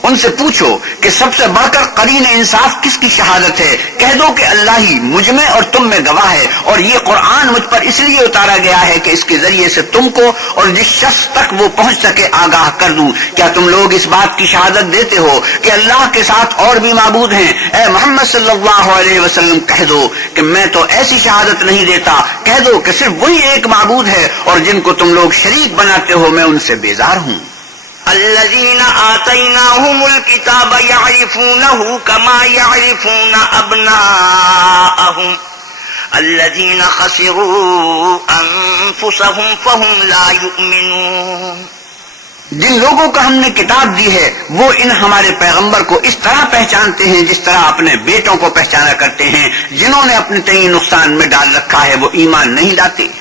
ان سے پوچھو کہ سب سے بڑھ کر قرین انصاف کس کی شہادت ہے؟ کہہ دو کہ اللہ ہی مجھ میں اور تم میں گواہ ہے، اور یہ قرآن مجھ پر اس لیے اتارا گیا ہے کہ اس کے ذریعے سے تم کو اور جس شخص تک وہ پہنچ سکے آگاہ کر دوں۔ کیا تم لوگ اس بات کی شہادت دیتے ہو کہ اللہ کے ساتھ اور بھی معبود ہیں؟ اے محمد صلی اللہ علیہ وسلم کہہ دو کہ میں تو ایسی شہادت نہیں دیتا، کہہ دو کہ صرف وہی ایک معبود ہے، اور جن کو تم لوگ شریک بناتے ہو میں ان سے بیزار ہوں۔ الذين آتيناهم الكتاب يعرفونه كما يعرفون أبناءهم الذين خسروا أنفسهم فهم لا يؤمنون جن لوگوں کو ہم نے کتاب دی ہے وہ ان ہمارے پیغمبر کو اس طرح پہچانتے ہیں جس طرح اپنے بیٹوں کو پہچانا کرتے ہیں، جنہوں نے اپنے تئیں نقصان میں ڈال رکھا ہے وہ ایمان نہیں لاتے۔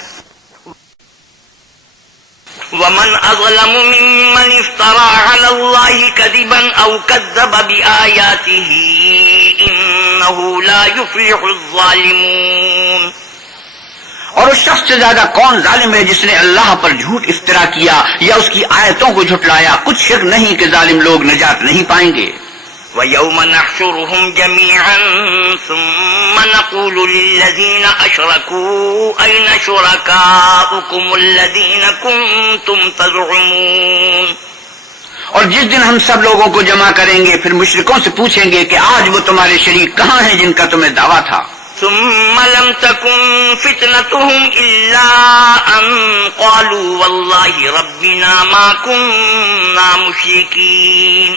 ومن أظلم ممن افترى على الله كذبا أو كذب بآياته إنه لا يفلح الظالمون اور اس شخص سے زیادہ کون ظالم ہے جس نے اللہ پر جھوٹ افترا کیا یا اس کی آیتوں کو جھٹلایا؟ کچھ شک نہیں کہ ظالم لوگ نجات نہیں پائیں گے۔ وَيَوْمَ نَحْشُرُهُمْ جَمِيعًا ثُمَّ نَقُولُ لِلَّذِينَ أَشْرَكُوا أَيْنَ شُرَكَاؤُكُمُ الَّذِينَ كُنتُمْ تَزْعُمُونَ اور جس دن ہم سب لوگوں کو جمع کریں گے پھر مشرکوں سے پوچھیں گے کہ آج وہ تمہارے شریک کہاں ہیں جن کا تمہیں دعویٰ تھا؟ ثم لم تكن فتنتهم إلا أن قالوا والله ربنا ما كنا مشركين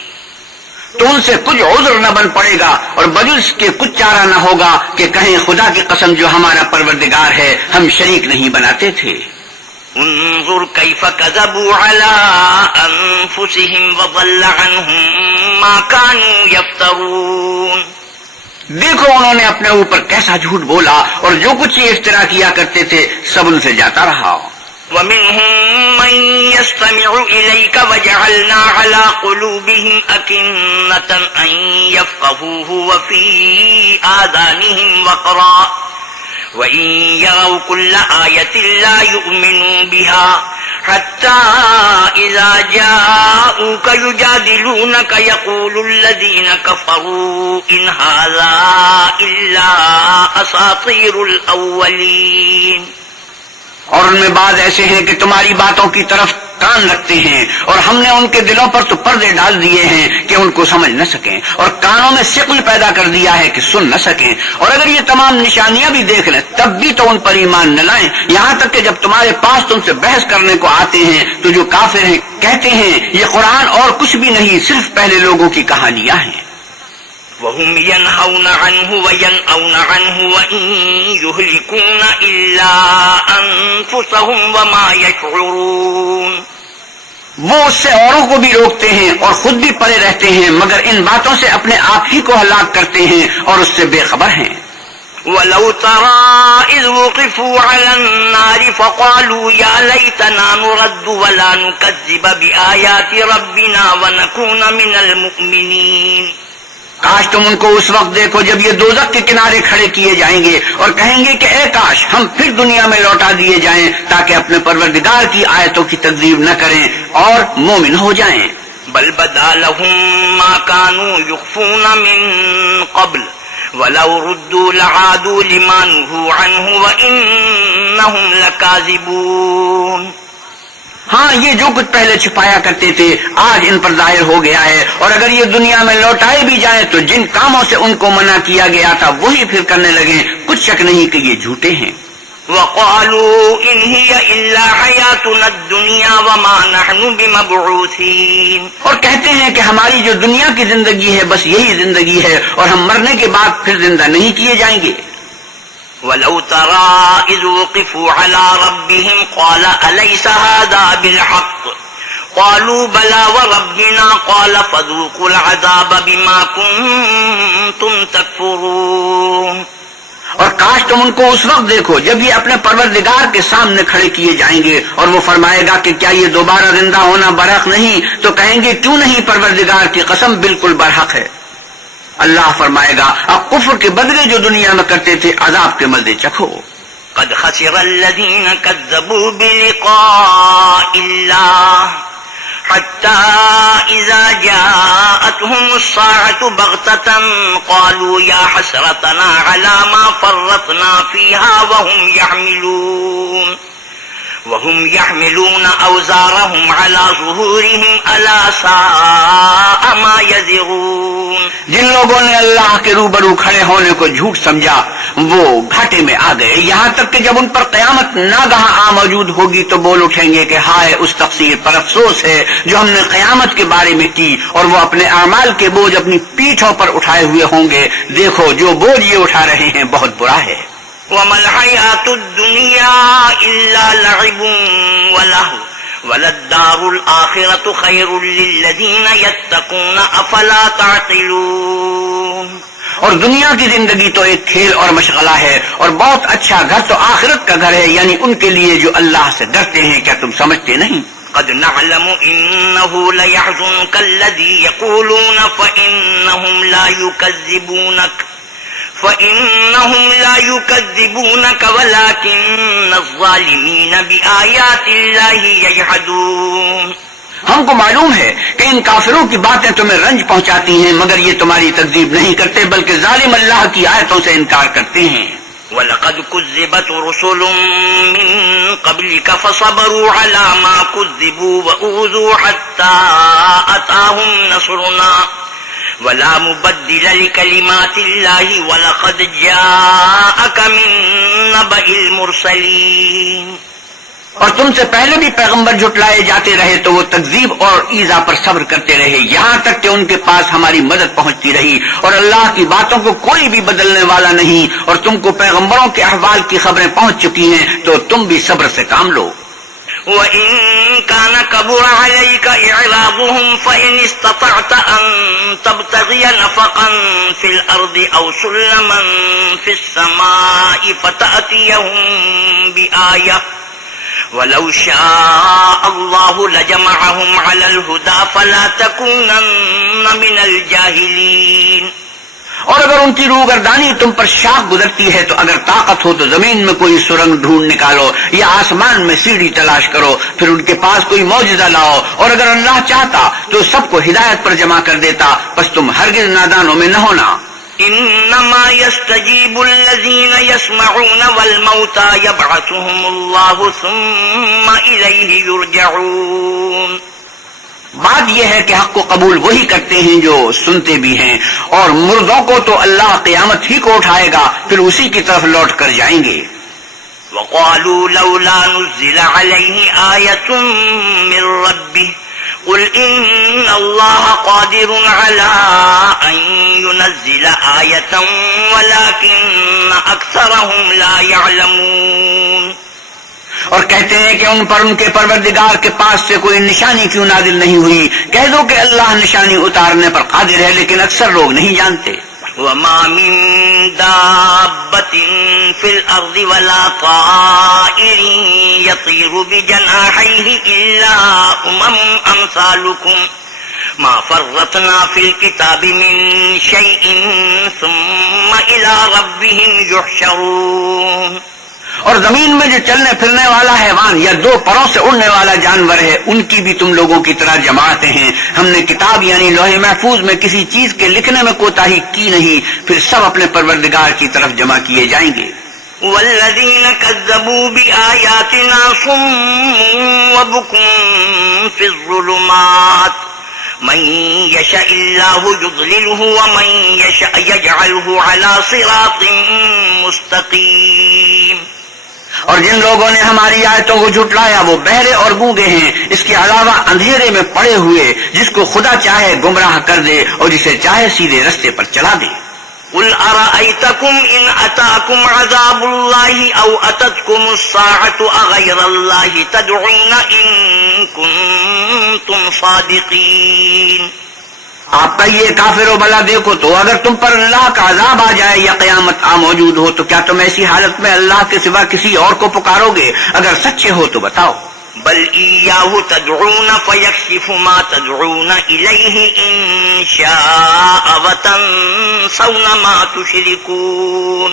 تو ان سے کچھ عذر نہ بن پڑے گا اور بجز کے کچھ چارہ نہ ہوگا کہ کہیں خدا کی قسم جو ہمارا پروردگار ہے ہم شریک نہیں بناتے تھے۔ انظر كيف كذبوا على أنفسهم وضل عنهم ما كانوا يفترون دیکھو انہوں نے اپنے اوپر کیسا جھوٹ بولا اور جو کچھ یہ افترا کیا کرتے تھے سب ان سے جاتا رہا۔ وَمِنْهُمْ مَنْ يَسْتَمِعُ إِلَيْكَ وَجَعَلْنَا عَلَى قُلُوبِهِمْ أَكِنَّةً أَنْ يَفْقَهُوهُ وَفِي آذَانِهِمْ وَقْرًا وَإِنْ يَرَوْا كُلَّ آيَةٍ لَا يُؤْمِنُوا بِهَا حَتَّى إِذَا جَاءُوكَ يُجَادِلُونَكَ يَقُولُ الَّذِينَ كَفَرُوا إِنْ هَذَا إِلَّا أَسَاطِيرُ الْأَوَّلِينَ اور ان میں بعض ایسے ہیں کہ تمہاری باتوں کی طرف کان رکھتے ہیں اور ہم نے ان کے دلوں پر تو پردے ڈال دیے ہیں کہ ان کو سمجھ نہ سکیں اور کانوں میں ثقل پیدا کر دیا ہے کہ سن نہ سکیں، اور اگر یہ تمام نشانیاں بھی دیکھ لیں تب بھی تو ان پر ایمان نہ لائیں، یہاں تک کہ جب تمہارے پاس تم سے بحث کرنے کو آتے ہیں تو جو کافر ہیں کہتے ہیں یہ قرآن اور کچھ بھی نہیں صرف پہلے لوگوں کی کہانیاں ہیں۔ وَهُمْ يَنْهَوْنَ عَنْهُ وَيَنْأَوْنَ عَنْهُ وَإِنْ يُهْلِكُونَ إِلَّا أَنفُسَهُمْ وَمَا يَشْعُرُونَ وہ اس سے اوروں کو بھی روکتے ہیں اور خود بھی پڑے رہتے ہیں مگر ان باتوں سے اپنے آپ ہی کو ہلاک کرتے ہیں اور اس سے بے خبر ہیں۔ وَلَوْ تَرَى إِذْ وُقِفُوا عَلَى النَّارِ فَقَالُوا يَا لَيْتَنَا نُرَدُّ وَلَا نُكَذِّبَ بِآيَاتِ رَبِّنَا وَنَكُونَ مِنَ الْمُؤْمِنِينَ کاش تم ان کو اس وقت دیکھو جب یہ دوزخ کے کنارے کھڑے کیے جائیں گے اور کہیں گے کہ اے کاش ہم پھر دنیا میں لوٹا دیے جائیں تاکہ اپنے پروردگار کی آیتوں کی تکذیب نہ کریں اور مومن ہو جائیں۔ بل بدا لهم ما كانوا يخفون من قبل ولو ردوا لعادوا لما نهوا عنه وإنهم لكاذبون ہاں یہ جو کچھ پہلے چھپایا کرتے تھے آج ان پر ظاہر ہو گیا ہے، اور اگر یہ دنیا میں لوٹائے بھی جائیں تو جن کاموں سے ان کو منع کیا گیا تھا وہی پھر کرنے لگیں، کچھ شک نہیں کہ یہ جھوٹے ہیں۔ وَقَالُوا إِنْ هِيَ إِلَّا حَيَاتُنَا الدُّنْيَا وَمَا نَحْنُ بِمَبْعُوثِينَ اور کہتے ہیں کہ ہماری جو دنیا کی زندگی ہے بس یہی زندگی ہے اور ہم مرنے کے بعد پھر زندہ نہیں کیے جائیں گے۔ وَلَوْ تَرَى إِذْ وُقِفُوا عَلَى رَبِّهِمْ قَالَ أَلَيْسَ هَذَا بِالْحَقِّ قَالُوا بَلَى وَرَبِّنَا قَالَ فَذُوقُوا الْعَذَابَ بِمَا كُنتُمْ تَكْفُرُونَ اور کاش تم ان کو اس وقت دیکھو جب یہ اپنے پروردگار کے سامنے کھڑے کیے جائیں گے اور وہ فرمائے گا کہ کیا یہ دوبارہ زندہ ہونا برحق نہیں، تو کہیں گے کیوں نہیں، پروردگار کی قسم بالکل برحق ہے۔ اللہ فرمائے گا اب کفر کے بدلے جو دنیا میں کرتے تھے عذاب کے مزے چکھو۔ قد خسر الذين كذبوا بلقاء الله حتى إذا جاءتهم الساعة بغتة قالوا يا حسرتنا على ما فرطنا فيها وهم يحملون أوزارهم على ظهورهم ألا ساء ما يزرون. جن لوگوں نے اللہ کے روبرو کھڑے ہونے کو جھوٹ سمجھا وہ گھاٹے میں آ گئے، یہاں تک کہ جب ان پر قیامت ناگہاں آ موجود ہوگی تو بول اٹھیں گے کہ ہائے اس تقصیر پر افسوس ہے جو ہم نے قیامت کے بارے میں کی، اور وہ اپنے اعمال کے بوجھ اپنی پیٹھوں پر اٹھائے ہوئے ہوں گے، دیکھو جو بوجھ یہ اٹھا رہے ہیں بہت برا ہے. وما الحياة الدنيا إلا لعب ولهو وللدار الآخرة خير للذين يتقون أفلا تعقلون. اور دنیا کی زندگی تو ایک کھیل اور مشغلہ ہے، اور بہت اچھا گھر تو آخرت کا گھر ہے، یعنی ان کے لیے جو اللہ سے ڈرتے ہیں. کیا تم سمجھتے نہیں؟ قد نعلم إنه ليحزنك الذي يقولون فإنهم لا يكذبونك ولكن الظالمين بآيات الله يجحدون. ہم کو معلوم ہے کہ ان کافروں کی باتیں تمہیں رنج پہنچاتی ہیں، مگر یہ تمہاری تکذیب نہیں کرتے بلکہ ظالم اللہ کی آیتوں سے انکار کرتے ہیں. وَلَقَدْ كُذِّبَتْ رُسُلٌ مِّن قَبْلِكَ فَصَبَرُوا عَلَى مَا كُذِّبُوا وَأُوذُوا حَتَّى أَتَاهُمْ نَصْرُنَا وَلَا مُبَدِّلَ لِكَلِمَاتِ اللَّهِ وَلَقَدْ جَاءَكَ مِن نَّبَإِ الْمُرْسَلِينَ. اور تم سے پہلے بھی پیغمبر جھٹلائے جاتے رہے تو وہ تکذیب اور ایذا پر صبر کرتے رہے، یہاں تک کہ ان کے پاس ہماری مدد پہنچتی رہی، اور اللہ کی باتوں کو کوئی بھی بدلنے والا نہیں، اور تم کو پیغمبروں کے احوال کی خبریں پہنچ چکی ہیں تو تم بھی صبر سے کام لو. وَإِن كَانَ كَبُرَ عَلَيْكَ إِعْرَاضُهُمْ فَإِنِ اسْتَطَعْتَ أَن تَبْتَغِيَ نَفَقًا فِي الْأَرْضِ أَوْ سُلَّمًا فِي السَّمَاءِ فَتَأْتِيَهُم بِآيَةٍ وَلَوْ شَاءَ اللَّهُ لَجَمَعَهُمْ عَلَى الْهُدَى فَلَا تَكُونَنَّ مِنَ الْجَاهِلِينَ. اور اگر ان کی روگردانی تم پر شاخ گزرتی ہے تو اگر طاقت ہو تو زمین میں کوئی سرنگ ڈھونڈ نکالو یا آسمان میں سیڑھی تلاش کرو، پھر ان کے پاس کوئی معجزہ لاؤ، اور اگر اللہ چاہتا تو سب کو ہدایت پر جمع کر دیتا، بس تم ہرگز نادانوں میں نہ ہونا. انما يستجيب الذين يسمعون والموتى يبعثهم الله ثم اليه يرجعون. بات یہ ہے کہ حق کو قبول وہی کرتے ہیں جو سنتے بھی ہیں، اور مردوں کو تو اللہ قیامت ہی کو اٹھائے گا، پھر اسی کی طرف لوٹ کر جائیں گے. وقالوا لولا نزل عليه آية من ربه قل إن الله قادر على أن ينزل آية ولكن أكثرهم لا يعلمون. اور کہتے ہیں کہ ان پر ان کے پروردگار کے پاس سے کوئی نشانی کیوں نازل نہیں ہوئی. کہہ دو کہ اللہ نشانی اتارنے پر قادر ہے، لیکن اکثر لوگ نہیں جانتے. وما من دابة في الأرض ولا طائر يطير بجناحيه إلا أمثالكم ما فرطنا في الكتاب من شيء ثم إلى ربهم يحشرون. اور زمین میں جو چلنے پھرنے والا حیوان یا دو پروں سے اڑنے والا جانور ہے ان کی بھی تم لوگوں کی طرح جماعتیں ہیں. ہم نے کتاب یعنی لوح محفوظ میں کسی چیز کے لکھنے میں کوتاہی کی نہیں، پھر سب اپنے پروردگار کی طرف جمع کیے جائیں گے. والذین كذبوا بآیاتنا صم وبکم فی الظلمات من یشاء اللہ یضللہ ومن یشاء یجعلہ علی صراط مستقیم. اور جن لوگوں نے ہماری آیتوں کو جھٹلایا وہ بہرے اور گونگے ہیں، اس کے علاوہ اندھیرے میں پڑے ہوئے، جس کو خدا چاہے گمراہ کر دے اور جسے چاہے سیدھے رستے پر چلا دے. قل ارأيتكم إن أتاكم عذاب الله أو أتتكم الساعة أغير الله تدعون إن كنتم صادقين. آپ کہیے کافرو بلا دیکھو تو اگر تم پر اللہ کا عذاب آ جائے یا قیامت آ موجود ہو تو کیا تم ایسی حالت میں اللہ کے سوا کسی اور کو پکارو گے؟ اگر سچے ہو تو بتاؤ. بل إياه تدعون فيكشف ما تدعون إليه إن شاء وتنسون ما تشركون.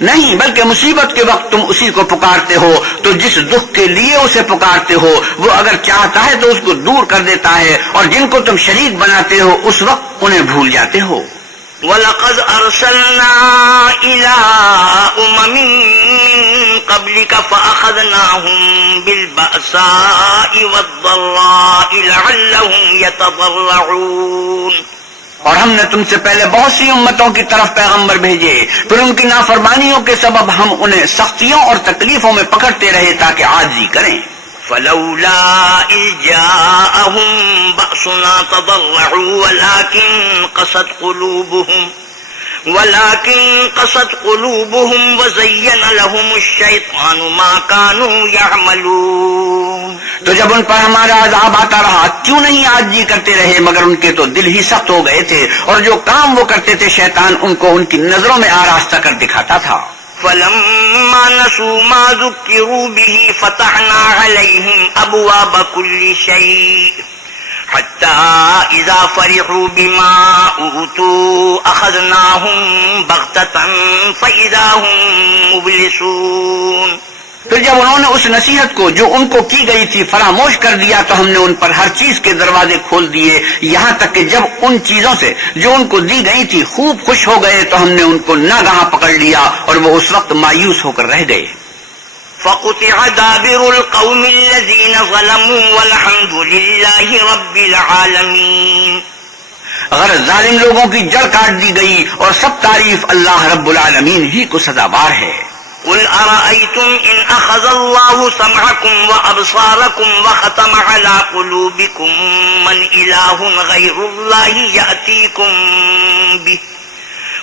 نہیں، بلکہ مصیبت کے وقت تم اسی کو پکارتے ہو تو جس دکھ کے لیے اسے پکارتے ہو وہ اگر چاہتا ہے تو اس کو دور کر دیتا ہے، اور جن کو تم شریک بناتے ہو اس وقت انہیں بھول جاتے ہو۔ وَلَقَدْ أَرْسَلْنَا إِلَىٰ أُمَمٍ مِّن قَبْلِكَ فَأَخَذْنَاهُم بِالْبَأْسَاءِ وَالضَّرَّاءِ لَعَلَّهُمْ يَتَضَرَّعُونَ۔ اور ہم نے تم سے پہلے بہت سی امتوں کی طرف پیغمبر بھیجے، پھر ان کی نافرمانیوں کے سبب ہم انہیں سختیوں اور تکلیفوں میں پکڑتے رہے تاکہ عاجزی کریں۔ فلولا إذ جاءهم بأسنا تضرعوا ولكن قست قلوبهم وزين لهم الشيطان ما كانوا يعملون۔ تو جب ان پر ہمارا عذاب آتا رہا کیوں نہیں عاجزی کرتے رہے، مگر ان کے تو دل ہی سخت ہو گئے تھے، اور جو کام وہ کرتے تھے شیطان ان کو ان کی نظروں میں آراستہ کر دکھاتا تھا۔ فلما نسوا ما ذكروا به فتحنا عليهم أبواب كل شيء حتى إذا فرحوا بما أوتوا أخذناهم بغتة فإذا هم مبلسون۔ پھر جب انہوں نے اس نصیحت کو جو ان کو کی گئی تھی فراموش کر دیا تو ہم نے ان پر ہر چیز کے دروازے کھول دیے، یہاں تک کہ جب ان چیزوں سے جو ان کو دی گئی تھی خوب خوش ہو گئے تو ہم نے ان کو ناگہاں پکڑ لیا اور وہ اس وقت مایوس ہو کر رہ گئے۔ فقطع دابر القوم الذين ظلموا والحمد لله رب العالمين۔ غرض ظالم لوگوں کی جڑ کاٹ دی گئی اور سب تعریف اللہ رب العالمین ہی کو سزاوار ہے۔ قل أرأيتم إن أخذ الله سمعكم وأبصاركم وختم على قلوبكم من إله غير الله يأتيكم به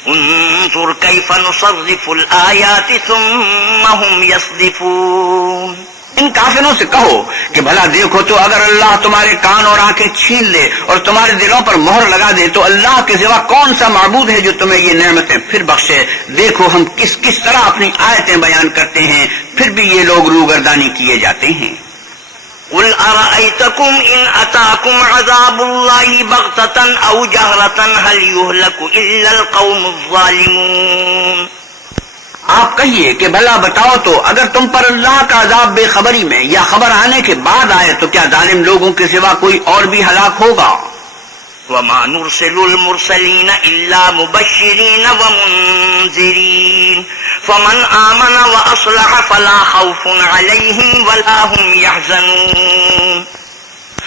انظر كيف نصرف الآيات ثم هم يصدفون۔ ان کافروں سے کہو کہ بھلا دیکھو تو اگر اللہ تمہارے کان اور آنکھیں چھین لے اور تمہارے دلوں پر مہر لگا دے تو اللہ کے سوا کون سا معبود ہے جو تمہیں یہ نعمتیں پھر بخشے۔ دیکھو ہم کس کس طرح اپنی آیتیں بیان کرتے ہیں، پھر بھی یہ لوگ روگردانی کیے جاتے ہیں۔ قل أرأيتكم إن أتاكم عذاب الله بغتة أو جهرة هل يهلك إلا القوم الظالمون۔ آپ کہیے کہ بھلا بتاؤ تو اگر تم پر اللہ کا عذاب بے خبری میں یا خبر آنے کے بعد آئے تو کیا ظالم لوگوں کے سوا کوئی اور بھی ہلاک ہوگا؟ وما نرسل المرسلين إلا مبشرين ومنذرين فمن آمن وأصلح فلا خوف عليهم ولا هم يحزنون۔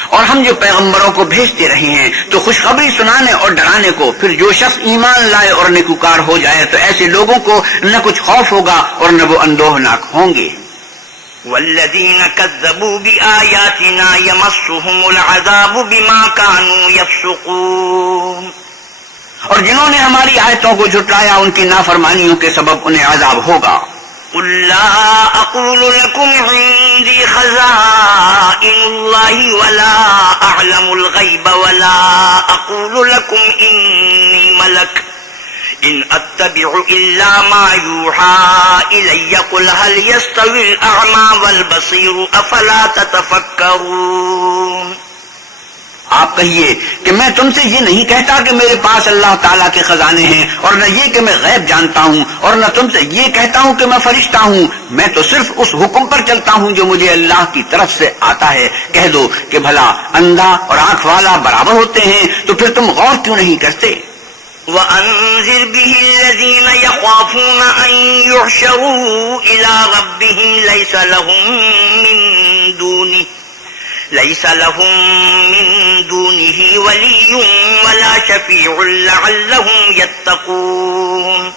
اور ہم جو پیغمبروں کو بھیجتے رہے ہیں تو خوشخبری سنانے اور ڈرانے کو، پھر جو شخص ایمان لائے اور نیکوکار ہو جائے تو ایسے لوگوں کو نہ کچھ خوف ہوگا اور نہ وہ اندوہناک ہوں گے۔ والذين كذبوا بآياتنا يمسهم العذاب بما كانوا يفسقون۔ اور جنہوں نے ہماری آیتوں کو جھٹلایا ان کی نافرمانیوں کے سبب انہیں عذاب ہوگا۔ قل لا أقول لكم عندي خزائن الله ولا أعلم الغيب ولا أقول لكم إني ملك إن أتبع إلا ما يوحى إلي قل هل يستوي الأعمى والبصير أفلا تتفكرون۔ آپ کہیے کہ میں تم سے یہ نہیں کہتا کہ میرے پاس اللہ تعالیٰ کے خزانے ہیں، اور نہ یہ کہ میں غیب جانتا ہوں، اور نہ تم سے یہ کہتا ہوں کہ میں فرشتہ ہوں، میں تو صرف اس حکم پر چلتا ہوں جو مجھے اللہ کی طرف سے آتا ہے۔ کہہ دو کہ بھلا اندھا اور آنکھ والا برابر ہوتے ہیں، تو پھر تم غور کیوں نہیں کرتے؟ وَأَنذِرْ بِهِ الَّذِينَ يَخَافُونَ أَن يُحْشَرُوا إِلَى رَبِّهِمْ لَيْسَ لَهُم مِّن دُونِهِ وَلِيٌّ وَلَا شَفِيعٌ لَعَلَّهُمْ يَتَّقُونَ۔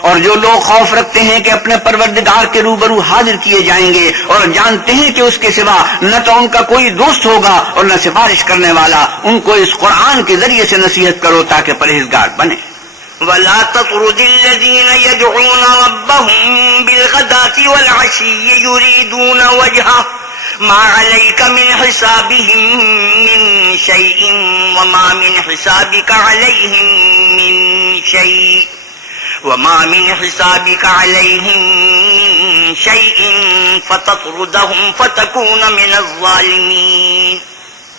اور جو لوگ خوف رکھتے ہیں کہ اپنے پروردگار کے روبرو حاضر کیے جائیں گے اور جانتے ہیں کہ اس کے سوا نہ تو ان کا کوئی دوست ہوگا اور نہ سفارش کرنے والا، ان کو اس قرآن کے ذریعے سے نصیحت کرو تاکہ پرہیزگار بنے۔ وَلَا تَطْرُدِ الَّذِينَ يَدْعُونَ رَبَّهُم بِالْغَدَاةِ وَالْعَشِيِّ يُرِيدُونَ وَجْهَهُ مَا عَلَيْكَ مِنْ حِسَابِهِم مِّن شَيْءٍ وَمَا مِنْ حِسَابِكَ عَلَيْهِم مِّن شَيْءٍ فَتَطْرُدَهُمْ فَتَكُونَ مِنَ الظَّالِمِينَ۔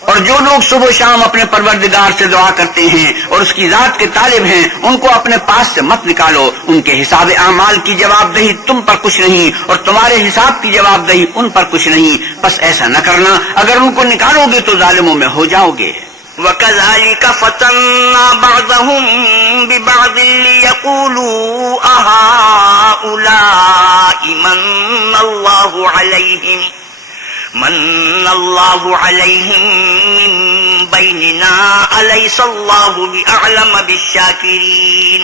اور جو لوگ صبح و شام اپنے پروردگار سے دعا کرتے ہیں اور اس کی ذات کے طالب ہیں، ان کو اپنے پاس سے مت نکالو، ان کے حساب اعمال کی جواب دہی تم پر کچھ نہیں اور تمہارے حساب کی جواب دہی ان پر کچھ نہیں، بس ایسا نہ کرنا، اگر ان کو نکالو گے تو ظالموں میں ہو جاؤ گے۔ وَكَذَلِكَ فَتَنَّا بَعْضَهُم بِبَعْضٍ لِيَقُولُوا أَهَٰؤُلَاءِ مَنَّ اللَّهُ عَلَيْهِم مِّن بَيْنِنَا أَلَيْسَ اللَّهُ بِأَعْلَمَ بِالشَّاكِرِينَ۔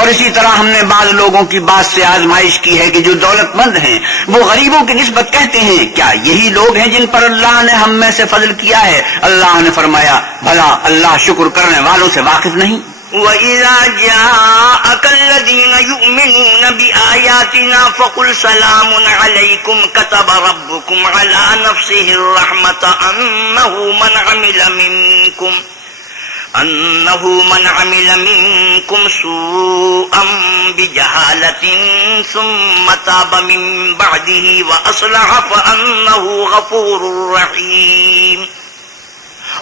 اور اسی طرح ہم نے بعض لوگوں کی بات سے آزمائش کی ہے کہ جو دولت مند ہیں وہ غریبوں کی نسبت کہتے ہیں کیا یہی لوگ ہیں جن پر اللہ نے ہم میں سے فضل کیا ہے؟ اللہ نے فرمایا بھلا اللہ شکر کرنے والوں سے واقف نہیں؟ وَإِذَا جَاءَكَ الَّذِينَ يُؤْمِنُونَ بِآيَاتِنَا فَقُلْ سَلَامٌ عَلَيْكُمْ كَتَبَ رَبُّكُمْ عَلَى نَفْسِهِ الرَّحْمَةَ أنه من عمل منكم سوءا بجهالة ثم تاب من بعده وأصلح فأنه غفور رحيم۔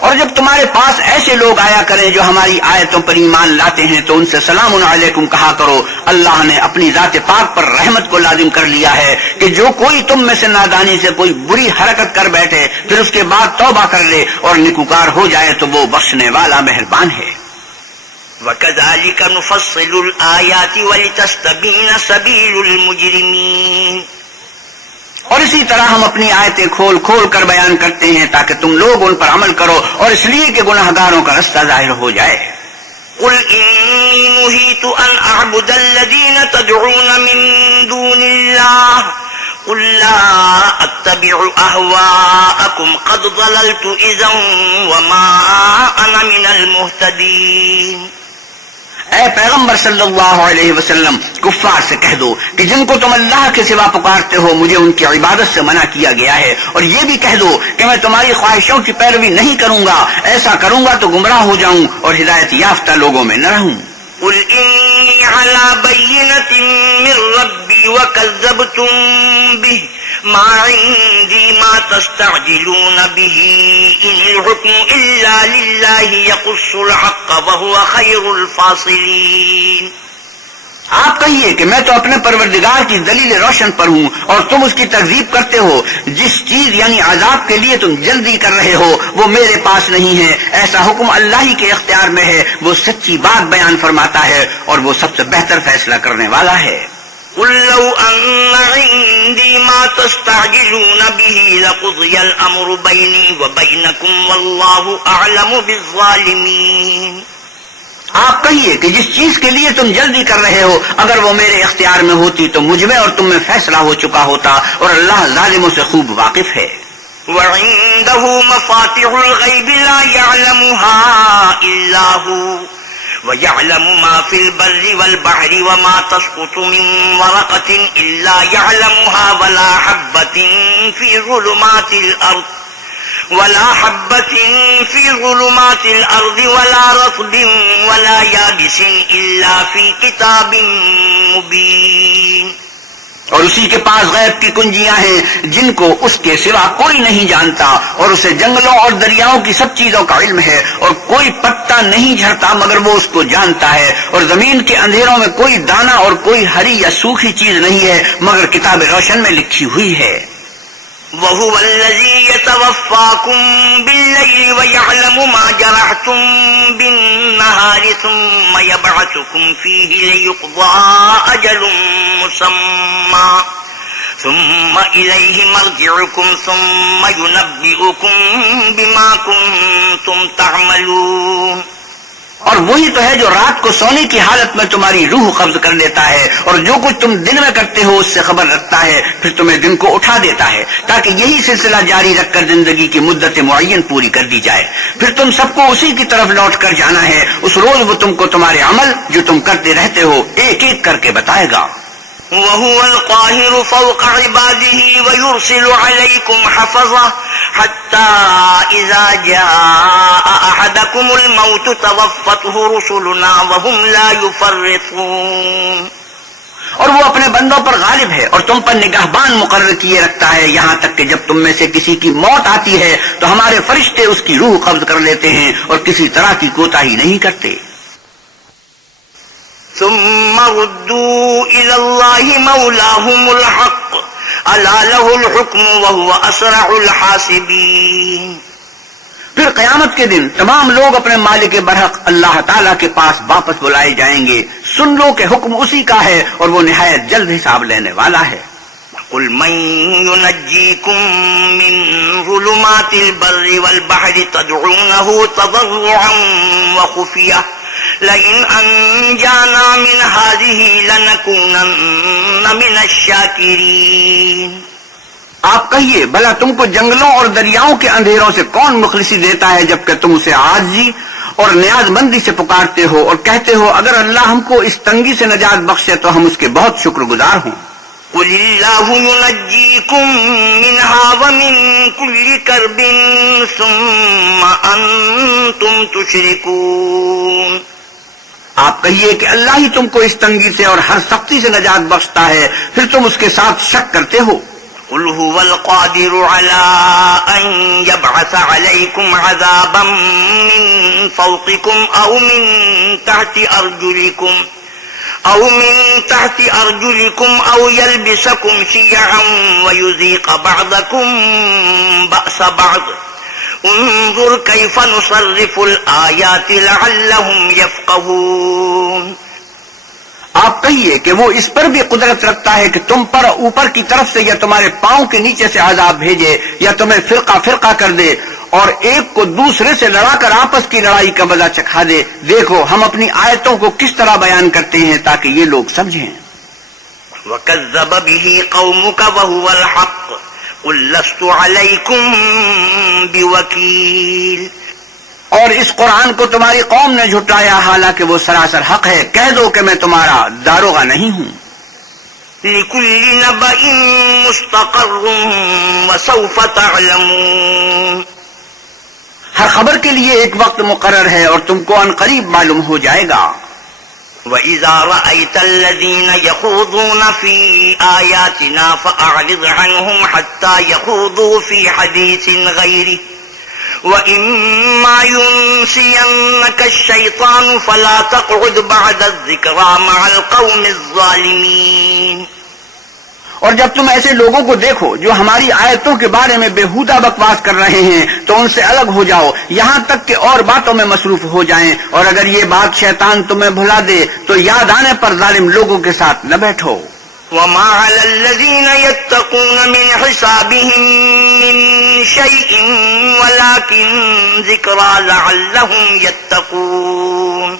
اور جب تمہارے پاس ایسے لوگ آیا کریں جو ہماری آیتوں پر ایمان لاتے ہیں تو ان سے سلام علیکم کہا کرو، اللہ نے اپنی ذات پاک پر رحمت کو لازم کر لیا ہے کہ جو کوئی تم میں سے نادانی سے کوئی بری حرکت کر بیٹھے پھر اس کے بعد توبہ کر لے اور نیکوکار ہو جائے تو وہ بخشنے والا مہربان ہے۔ وَكَذَلِكَ نُفَصِّلُ الْآيَاتِ وَلِتَسْتَبِينَ سَبِيلُ الْمُجْرِمِينَ۔ اور اسی طرح ہم اپنی آیتیں کھول کھول کر بیان کرتے ہیں تاکہ تم لوگ ان پر عمل کرو اور اس لیے کہ گناہگاروں کا رستہ ظاہر ہو جائے۔ قُلْ إِنِّي نُهِيتُ أَنْ أَعْبُدَ الَّذِينَ تَدْعُونَ مِن دُونِ اللَّهِ قُلْ لَا أَتَّبِعُ أَهْوَاءَكُمْ قَدْ ضَلَلْتُ إِذًا وَمَا أَنَا مِنَ الْمُهْتَدِينَ۔ اے پیغمبر صلی اللہ علیہ وسلم کفار سے کہہ دو کہ جن کو تم اللہ کے سوا پکارتے ہو مجھے ان کی عبادت سے منع کیا گیا ہے، اور یہ بھی کہہ دو کہ میں تمہاری خواہشوں کی پیروی نہیں کروں گا، ایسا کروں گا تو گمراہ ہو جاؤں اور ہدایت یافتہ لوگوں میں نہ رہوں۔ قُلْ إِنِّي عَلَىٰ بَيِّنَةٍ مِّن رَّبِّي وَكَذَّبْتُم بِهِ مَا عِندِي مَا تَسْتَعْجِلُونَ بِهِ إِنِ الْحُكْمُ إِلَّا لِلَّهِ يَقُصُّ الْحَقَّ وَهُوَ خَيْرُ الْفَاصِلِينَ۔ آپ کہیے کہ میں تو اپنے پروردگار کی دلیل روشن پر ہوں اور تم اس کی تکذیب کرتے ہو، جس چیز یعنی عذاب کے لیے تم جلدی کر رہے ہو وہ میرے پاس نہیں ہے، ایسا حکم اللہ ہی کے اختیار میں ہے، وہ سچی بات بیان فرماتا ہے اور وہ سب سے بہتر فیصلہ کرنے والا ہے۔ قُلْ لَوْ أَنَّ عِندِي مَا تَسْتَعْجِلُونَ بِهِ لَقُضِيَ الْأَمْرُ بَيْنِي وَبَيْنَكُمْ وَاللَّهُ أَعْلَمُ بِالظَّالِمِينَ۔ آپ کہیے کہ جس چیز کے لیے تم جلدی کر رہے ہو اگر وہ میرے اختیار میں ہوتی تو مجھ میں اور تم میں فیصلہ ہو چکا ہوتا، اور اللہ ظالموں سے خوب واقف ہے۔ وَعِندَهُ مَفَاتِحُ الْغَيْبِ لَا يَعْلَمُهَا إِلَّا هُوَ وَيَعْلَمُ مَا فِي الْبَرِّ وَالْبَحْرِ وَمَا تَسْقُطُ مِنْ وَرَقَةٍ إِلَّا يَعْلَمُهَا وَلَا حَبَّةٍ فِي ظُلُمَاتِ الْأَرْضِ وَلَا رَطْبٍ وَلَا يَابِسٍ إِلَّا فِي كِتَابٍ مُبِينٍ۔ اور اسی کے پاس غیب کی کنجیاں ہیں جن کو اس کے سوا کوئی نہیں جانتا، اور اسے جنگلوں اور دریاؤں کی سب چیزوں کا علم ہے، اور کوئی پتا نہیں جھڑتا مگر وہ اس کو جانتا ہے، اور زمین کے اندھیروں میں کوئی دانہ اور کوئی ہری یا سوکھی چیز نہیں ہے مگر کتاب روشن میں لکھی ہوئی ہے۔ وَهُوَ الَّذِي يَتَوَفَّاكُم بِاللَّيْلِ وَيَعْلَمُ مَا جَرَحْتُم بِالنَّهَارِ ثُمَّ يَبْعَثُكُمْ فِيهِ لِيُقْضَىٰ أَجَلٌ مُّسَمًّى ثُمَّ إِلَيْهِ مَرْجِعُكُمْ ثُمَّ يُنَبِّئُكُم بِمَا كُنتُمْ تَعْمَلُونَ۔ اور وہی تو ہے جو رات کو سونے کی حالت میں تمہاری روح قبض کر لیتا ہے، اور جو کچھ تم دن میں کرتے ہو اس سے خبر رکھتا ہے، پھر تمہیں دن کو اٹھا دیتا ہے تاکہ یہی سلسلہ جاری رکھ کر زندگی کی مدت معین پوری کر دی جائے، پھر تم سب کو اسی کی طرف لوٹ کر جانا ہے، اس روز وہ تم کو تمہارے عمل جو تم کرتے رہتے ہو ایک ایک کر کے بتائے گا۔ وَهُوَ الْقَاهِرُ فَوْقَ عِبَادِهِ وَيُرْسِلُ عَلَيْكُمْ حَفَظَةً حَتَّى إِذَا جَاءَ أَحَدَكُمُ الْمَوْتُ تَوَفَّتْهُ رُسُلُنَا وَهُمْ لَا يُفَرِّطُونَ۔ اور وہ اپنے بندوں پر غالب ہے اور تم پر نگہبان مقرر کیے رکھتا ہے، یہاں تک کہ جب تم میں سے کسی کی موت آتی ہے تو ہمارے فرشتے اس کی روح قبض کر لیتے ہیں اور کسی طرح کی کوتاہی نہیں کرتے۔ ثم ردوا إلى الله مولاهم الحق ألا له الحكم وهو أسرع الحاسبين۔ پھر قیامت کے دن تمام لوگ اپنے مالک برحق اللہ تعالیٰ کے پاس واپس بلائے جائیں گے۔ سن لو کہ حکم اسی کا ہے اور وہ نہایت جلد حساب لینے والا ہے۔ قل من ينجيكم من ظلمات البر والبحر تدعونه تضرعا وخفية لئن أنجانا من هذه لنكونن من الشاكرين۔ آپ کہیے بھلا تم کو جنگلوں اور دریاؤں کے اندھیروں سے کون مخلصی دیتا ہے جبکہ تم اسے عاجزی اور نیاز مندی سے پکارتے ہو اور کہتے ہو اگر اللہ ہم کو اس تنگی سے نجات بخشے تو ہم اس کے بہت شکر گزار ہوں۔ قل الله ينجيكم منها ومن كل كرب ثم أنتم تشركون۔ آپ کہیے کہ اللہ ہی تم کو اس تنگی سے اور ہر سختی سے نجات بخشتا ہے، پھر تم اس کے ساتھ شک کرتے ہو۔ قل هو القادر على أن يبعث عليكم عذابا من فوقكم أو من تحت أرجلكم أو يلبسكم شيعا ويذيق بعضكم بأس بعض انظر كيف نصرف الآيات لعلهم يفقهون۔ آپ کہیے کہ وہ اس پر بھی قدرت رکھتا ہے کہ تم پر اوپر کی طرف سے یا تمہارے پاؤں کے نیچے سے عذاب بھیجے یا تمہیں فرقہ فرقہ کر دے اور ایک کو دوسرے سے لڑا کر آپس کی لڑائی کا مزہ چکھا دے۔ دیکھو ہم اپنی آیتوں کو کس طرح بیان کرتے ہیں تاکہ یہ لوگ سمجھیں۔ وَكَذَّبَ بِهِ قَوْمُكَ وَهُوَ الْحَقُّ قُلْ لَسْتُ عَلَيْكُمْ بِوَكِيلٍ۔ اور اس قرآن کو تمہاری قوم نے جھٹلایا حالانکہ وہ سراسر حق ہے، کہہ دو کہ میں تمہارا داروغہ نہیں ہوں۔ لِكُلِّ نَبَإٍ مُسْتَقَرٌّ وَسَوْفَ تَعْلَمُونَ۔ ہر خبر کے لیے ایک وقت مقرر ہے اور تم کو عنقریب معلوم ہو جائے گا۔ وَإِذَا رَأَيْتَ الَّذِينَ يَخُوضُونَ فِي آيَاتِنَا فَأَعْرِضْ عَنْهُمْ حَتَّى يَخُوضُوا فِي حَدِيثٍ غَيْرِهِ وَإِمَّا يُنْسِيَنَّكَ الشَّيْطَانُ فَلَا تَقْعُدْ بَعْدَ الذِّكْرَى مَعَ الْقَوْمِ الظَّالِمِينَ۔ اور جب تم ایسے لوگوں کو دیکھو جو ہماری آیتوں کے بارے میں بےہودہ بکواس کر رہے ہیں تو ان سے الگ ہو جاؤ یہاں تک کہ اور باتوں میں مصروف ہو جائیں، اور اگر یہ بات شیطان تمہیں بھلا دے تو یاد آنے پر ظالم لوگوں کے ساتھ نہ بیٹھو۔ وَمَا عَلَى الَّذِينَ يَتَّقُونَ مِنْ حِسَابِهِمْ مِنْ شَيْءٍ وَلَكِنْ ذِكْرَى لَعَلَّهُمْ يَتَّقُونَ۔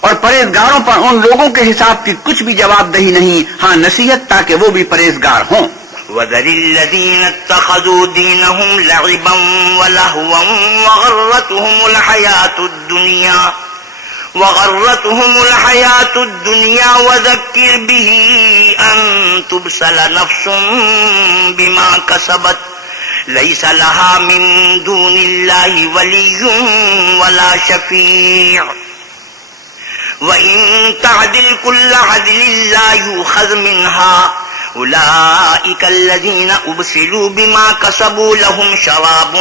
اور پرہیزگاروں پر ان لوگوں کے حساب کی کچھ بھی جواب دہی نہیں، ہاں نصیحت تاکہ وہ بھی پرہیزگار ہوں۔ وَذَرِ الَّذِينَ اتَّخَذُوا دِينَهُمْ لَعِبًا وَلَهْوًا وَغَرَّتْهُمُ الْحَيَاةُ الدُّنْيَا وَذَكِّرْ بِهِ أَن تُبْسَلَ نَفْسٌ بِمَا كَسَبَتْ لَيْسَ لَهَا مِن دُونِ اللَّهِ وَلِيٌّ وَلَا شَفِيعٌ وَإِن تَعْدِلْ كُلَّ عَدْلٍ لَّا يُؤْخَذْ مِنْهَا أُولَئِكَ الَّذِينَ أُبْسِلُوا بِمَا كَسَبُوا لَهُمْ شَرَابٌ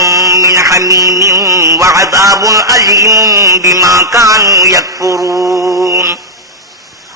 مِّنْ حَمِيمٍ وَعَذَابٌ أَلِيمٌ بِمَا كَانُوا يَكْفُرُونَ۔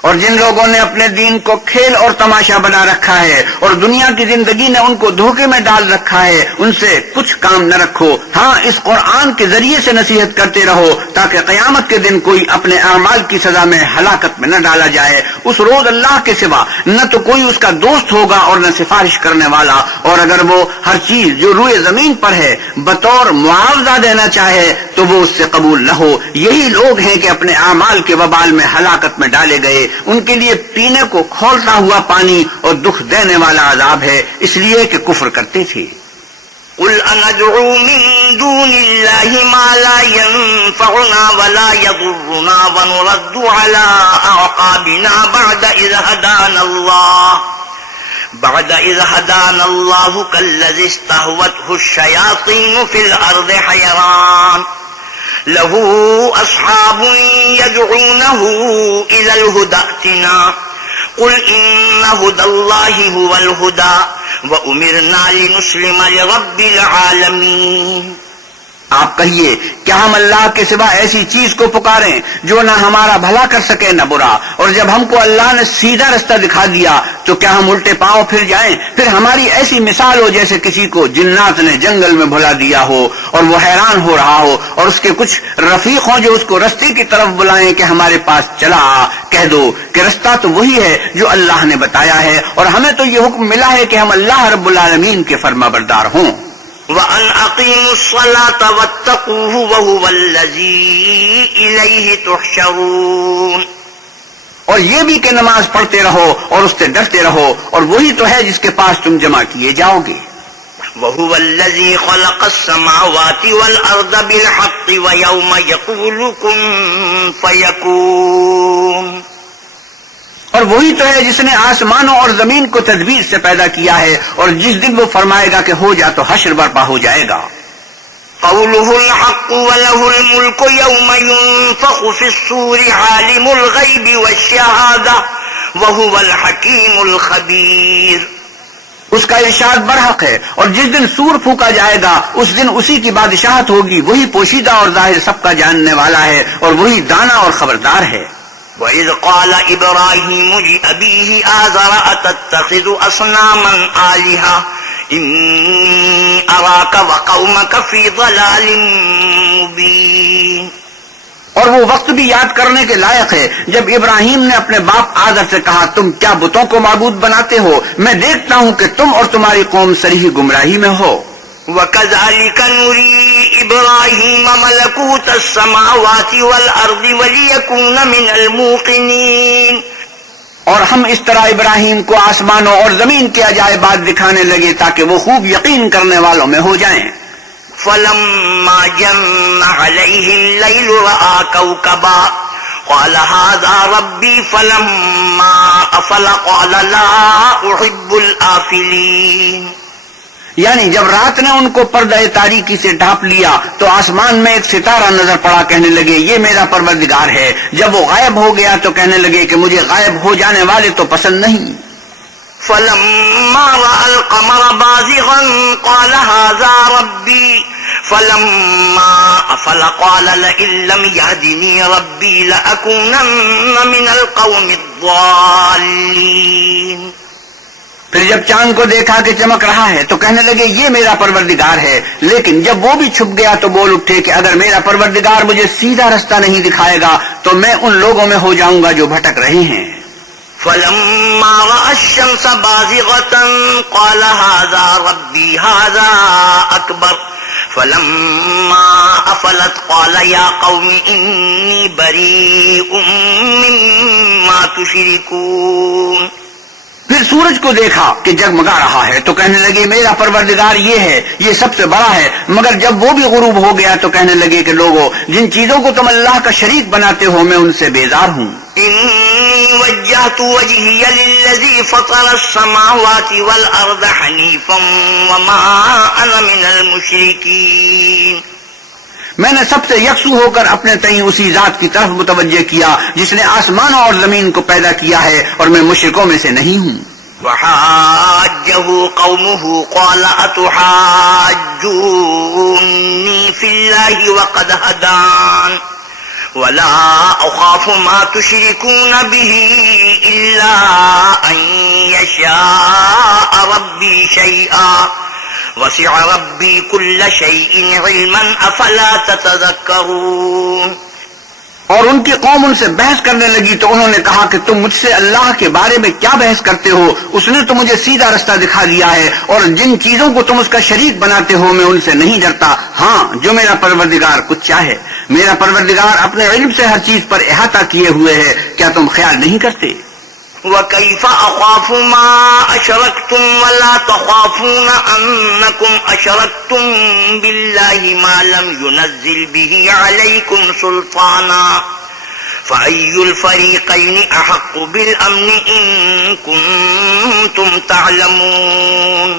اور جن لوگوں نے اپنے دین کو کھیل اور تماشا بنا رکھا ہے اور دنیا کی زندگی نے ان کو دھوکے میں ڈال رکھا ہے، ان سے کچھ کام نہ رکھو، ہاں اس قرآن کے ذریعے سے نصیحت کرتے رہو تاکہ قیامت کے دن کوئی اپنے اعمال کی سزا میں ہلاکت میں نہ ڈالا جائے۔ اس روز اللہ کے سوا نہ تو کوئی اس کا دوست ہوگا اور نہ سفارش کرنے والا، اور اگر وہ ہر چیز جو روئے زمین پر ہے بطور معاوضہ دینا چاہے تو وہ اس سے قبول نہ ہو۔ یہی لوگ ہیں کہ اپنے اعمال کے وبال میں ہلاکت میں ڈالے گئے، ان کے لیے پینے کو کھولتا ہوا پانی اور دکھ دینے والا عذاب ہے، اس لیے کہ کفر کرتے تھے۔ قل أندعو من دون الله ما لا ينفعنا ولا يضرنا ونرد على أعقابنا بعد إذ هدانا الله كالذي استهوته الشياطين في الأرض حيران له أصحاب يدعونه إلى الهدى ائتنا قل إن هدى الله هو الهدى وأمرنا لنسلم لرب العالمين. آپ کہیے کیا ہم اللہ کے سوا ایسی چیز کو پکاریں جو نہ ہمارا بھلا کر سکے نہ برا؟ اور جب ہم کو اللہ نے سیدھا رستہ دکھا دیا تو کیا ہم الٹے پاؤں پھر جائیں؟ پھر ہماری ایسی مثال ہو جیسے کسی کو جنات نے جنگل میں بھلا دیا ہو اور وہ حیران ہو رہا ہو، اور اس کے کچھ رفیق ہوں جو اس کو رستے کی طرف بلائیں کہ ہمارے پاس چلا آ. کہہ دو کہ رستہ تو وہی ہے جو اللہ نے بتایا ہے، اور ہمیں تو یہ حکم ملا ہے کہ ہم اللہ رب العالمین کے فرما بردار ہوں. وَأَنْ أَقِيمُوا الصَّلَاةَ وَاتَّقُوهُ وَهُوَ الَّذِي إِلَيْهِ تُحْشَرُونَ. اور یہ بھی کہ نماز پڑھتے رہو اور اس سے ڈرتے رہو، اور وہی تو ہے جس کے پاس تم جمع کیے جاؤ گے. وَهُوَ الَّذِي خَلَقَ السَّمَاوَاتِ وَالْأَرْضَ بِالْحَقِّ وَيَوْمَ يَقُولُ كُن فَيَكُونُ. اور وہی تو ہے جس نے آسمانوں اور زمین کو تدبیر سے پیدا کیا ہے، اور جس دن وہ فرمائے گا کہ ہو جا تو حشر برپا ہو جائے گا. قوله الحق وله الملك يوم ينفخ في الصور عالم الغيب والشهادة وهو الحكيم الخبير. اس کا ارشاد برحق ہے، اور جس دن سور پھونکا جائے گا اس دن اسی کی بادشاہت ہوگی. وہی پوشیدہ اور ظاہر سب کا جاننے والا ہے، اور وہی دانا اور خبردار ہے. وَإِذْ قَالَ إِبْرَاهِيمُ لِأَبِيهِ آزَرَ أَتَتَّخِذُ أَصْنَامًا آلِهَةً إِنِّي أَرَاكَ وَقَوْمَكَ فِي ضَلَالٍ مُبِينٍ. اور وہ وقت بھی یاد کرنے کے لائق ہے جب ابراہیم نے اپنے باپ آدر سے کہا تم کیا بتوں کو معبود بناتے ہو؟ میں دیکھتا ہوں کہ تم اور تمہاری قوم صریح گمراہی میں ہو. وَكَذَلِكَ نُرِي إِبْرَاهِيمَ مَلَكُوتَ السَّمَاوَاتِ وَالْأَرْضِ وَلِيَكُونَ مِنَ الْمُوقِنِينَ. اور ہم اس طرح ابراہیم کو آسمانوں اور زمین کے عجائبات دکھانے لگے تاکہ وہ خوب یقین کرنے والوں میں ہو جائیں. فَلَمَّا جَنَّ عَلَيْهِ اللَّيْلُ رَأَىٰ كَوْكَبًا قَالَ هَٰذَا رَبِّي فَلَمَّا أَفَلَ قَالَ لَا أُحِبُّ الْآفِلِينَ. یعنی جب رات نے ان کو پردہ تاریکی سے ڈھانپ لیا تو آسمان میں ایک ستارہ نظر پڑا، کہنے لگے یہ میرا پروردگار ہے. جب وہ غائب ہو گیا تو کہنے لگے کہ مجھے غائب ہو جانے والے تو پسند نہیں. فَلَمَّا رَأَى الْقَمَرَ بَازِغًا قَالَ هَٰذَا رَبِّي فَلَمَّا أَفَلَ قَالَ لَئِن لَّمْ يَهْدِنِي رَبِّي لَأَكُونَنَّ مِنَ الْقَوْمِ الضَّالِّينَ. پھر جب چاند کو دیکھا کہ چمک رہا ہے تو کہنے لگے یہ میرا پروردگار ہے، لیکن جب وہ بھی چھپ گیا تو بول اٹھے کہ اگر میرا پروردگار مجھے سیدھا رستہ نہیں دکھائے گا تو میں ان لوگوں میں ہو جاؤں گا جو بھٹک رہے ہیں. فَلَمَّا رَأَى الشَّمْسَ بَازِغَةً قَالَ هَٰذَا رَبِّي هَٰذَا أَكْبَرُ فَلَمَّا أَفَلَتْ قَالَ يَا قَوْمِ إِنِّي بَرِيءٌ مِّمَّا تُشْرِكُونَ. پھر سورج کو دیکھا کہ جگمگا رہا ہے تو کہنے لگے میرا پروردگار یہ ہے، یہ سب سے بڑا ہے. مگر جب وہ بھی غروب ہو گیا تو کہنے لگے کہ لوگوں جن چیزوں کو تم اللہ کا شریک بناتے ہو میں ان سے بیزار ہوں. إِنِّي وَجَّهْتُ وَجْهِيَ لِلَّذِي فَطَرَ السَّمَاوَاتِ وَالْأَرْضَ حَنِيفًا وَمَا أَنَا مِنَ الْمُشْرِكِينَ. میں نے سب سے یکسو ہو کر اپنے تئیں اسی ذات کی طرف متوجہ کیا جس نے آسمانوں اور زمین کو پیدا کیا ہے، اور میں مشرکوں میں سے نہیں ہوں. وحاجه قومه قال أتحاجوني في الله وقد هدان ولا أخاف ما تشركون به إلا أن يشاء ربي شيئا وسع ربي كل شيء علما أفلا تتذكرون. اور ان کی قوم ان سے بحث کرنے لگی تو انہوں نے کہا کہ تم مجھ سے اللہ کے بارے میں کیا بحث کرتے ہو؟ اس نے تو مجھے سیدھا رستہ دکھا دیا ہے، اور جن چیزوں کو تم اس کا شریک بناتے ہو میں ان سے نہیں ڈرتا. ہاں جو میرا پروردگار کچھ چاہے. میرا پروردگار اپنے علم سے ہر چیز پر احاطہ کیے ہوئے ہے. کیا تم خیال نہیں کرتے؟ وَكَيْفَ أَخَافُ مَا أَشْرَكْتُمْ وَلَا تَخَافُونَ أَنَّكُمْ أَشْرَكْتُمْ بِاللَّهِ مَا لَمْ يُنَزِّلْ بِهِ عَلَيْكُمْ سُلْطَانًا فَأَيُّ الْفَرِيقَيْنِ أَحَقُّ بِالْأَمْنِ إِن كُنتُمْ تَعْلَمُونَ.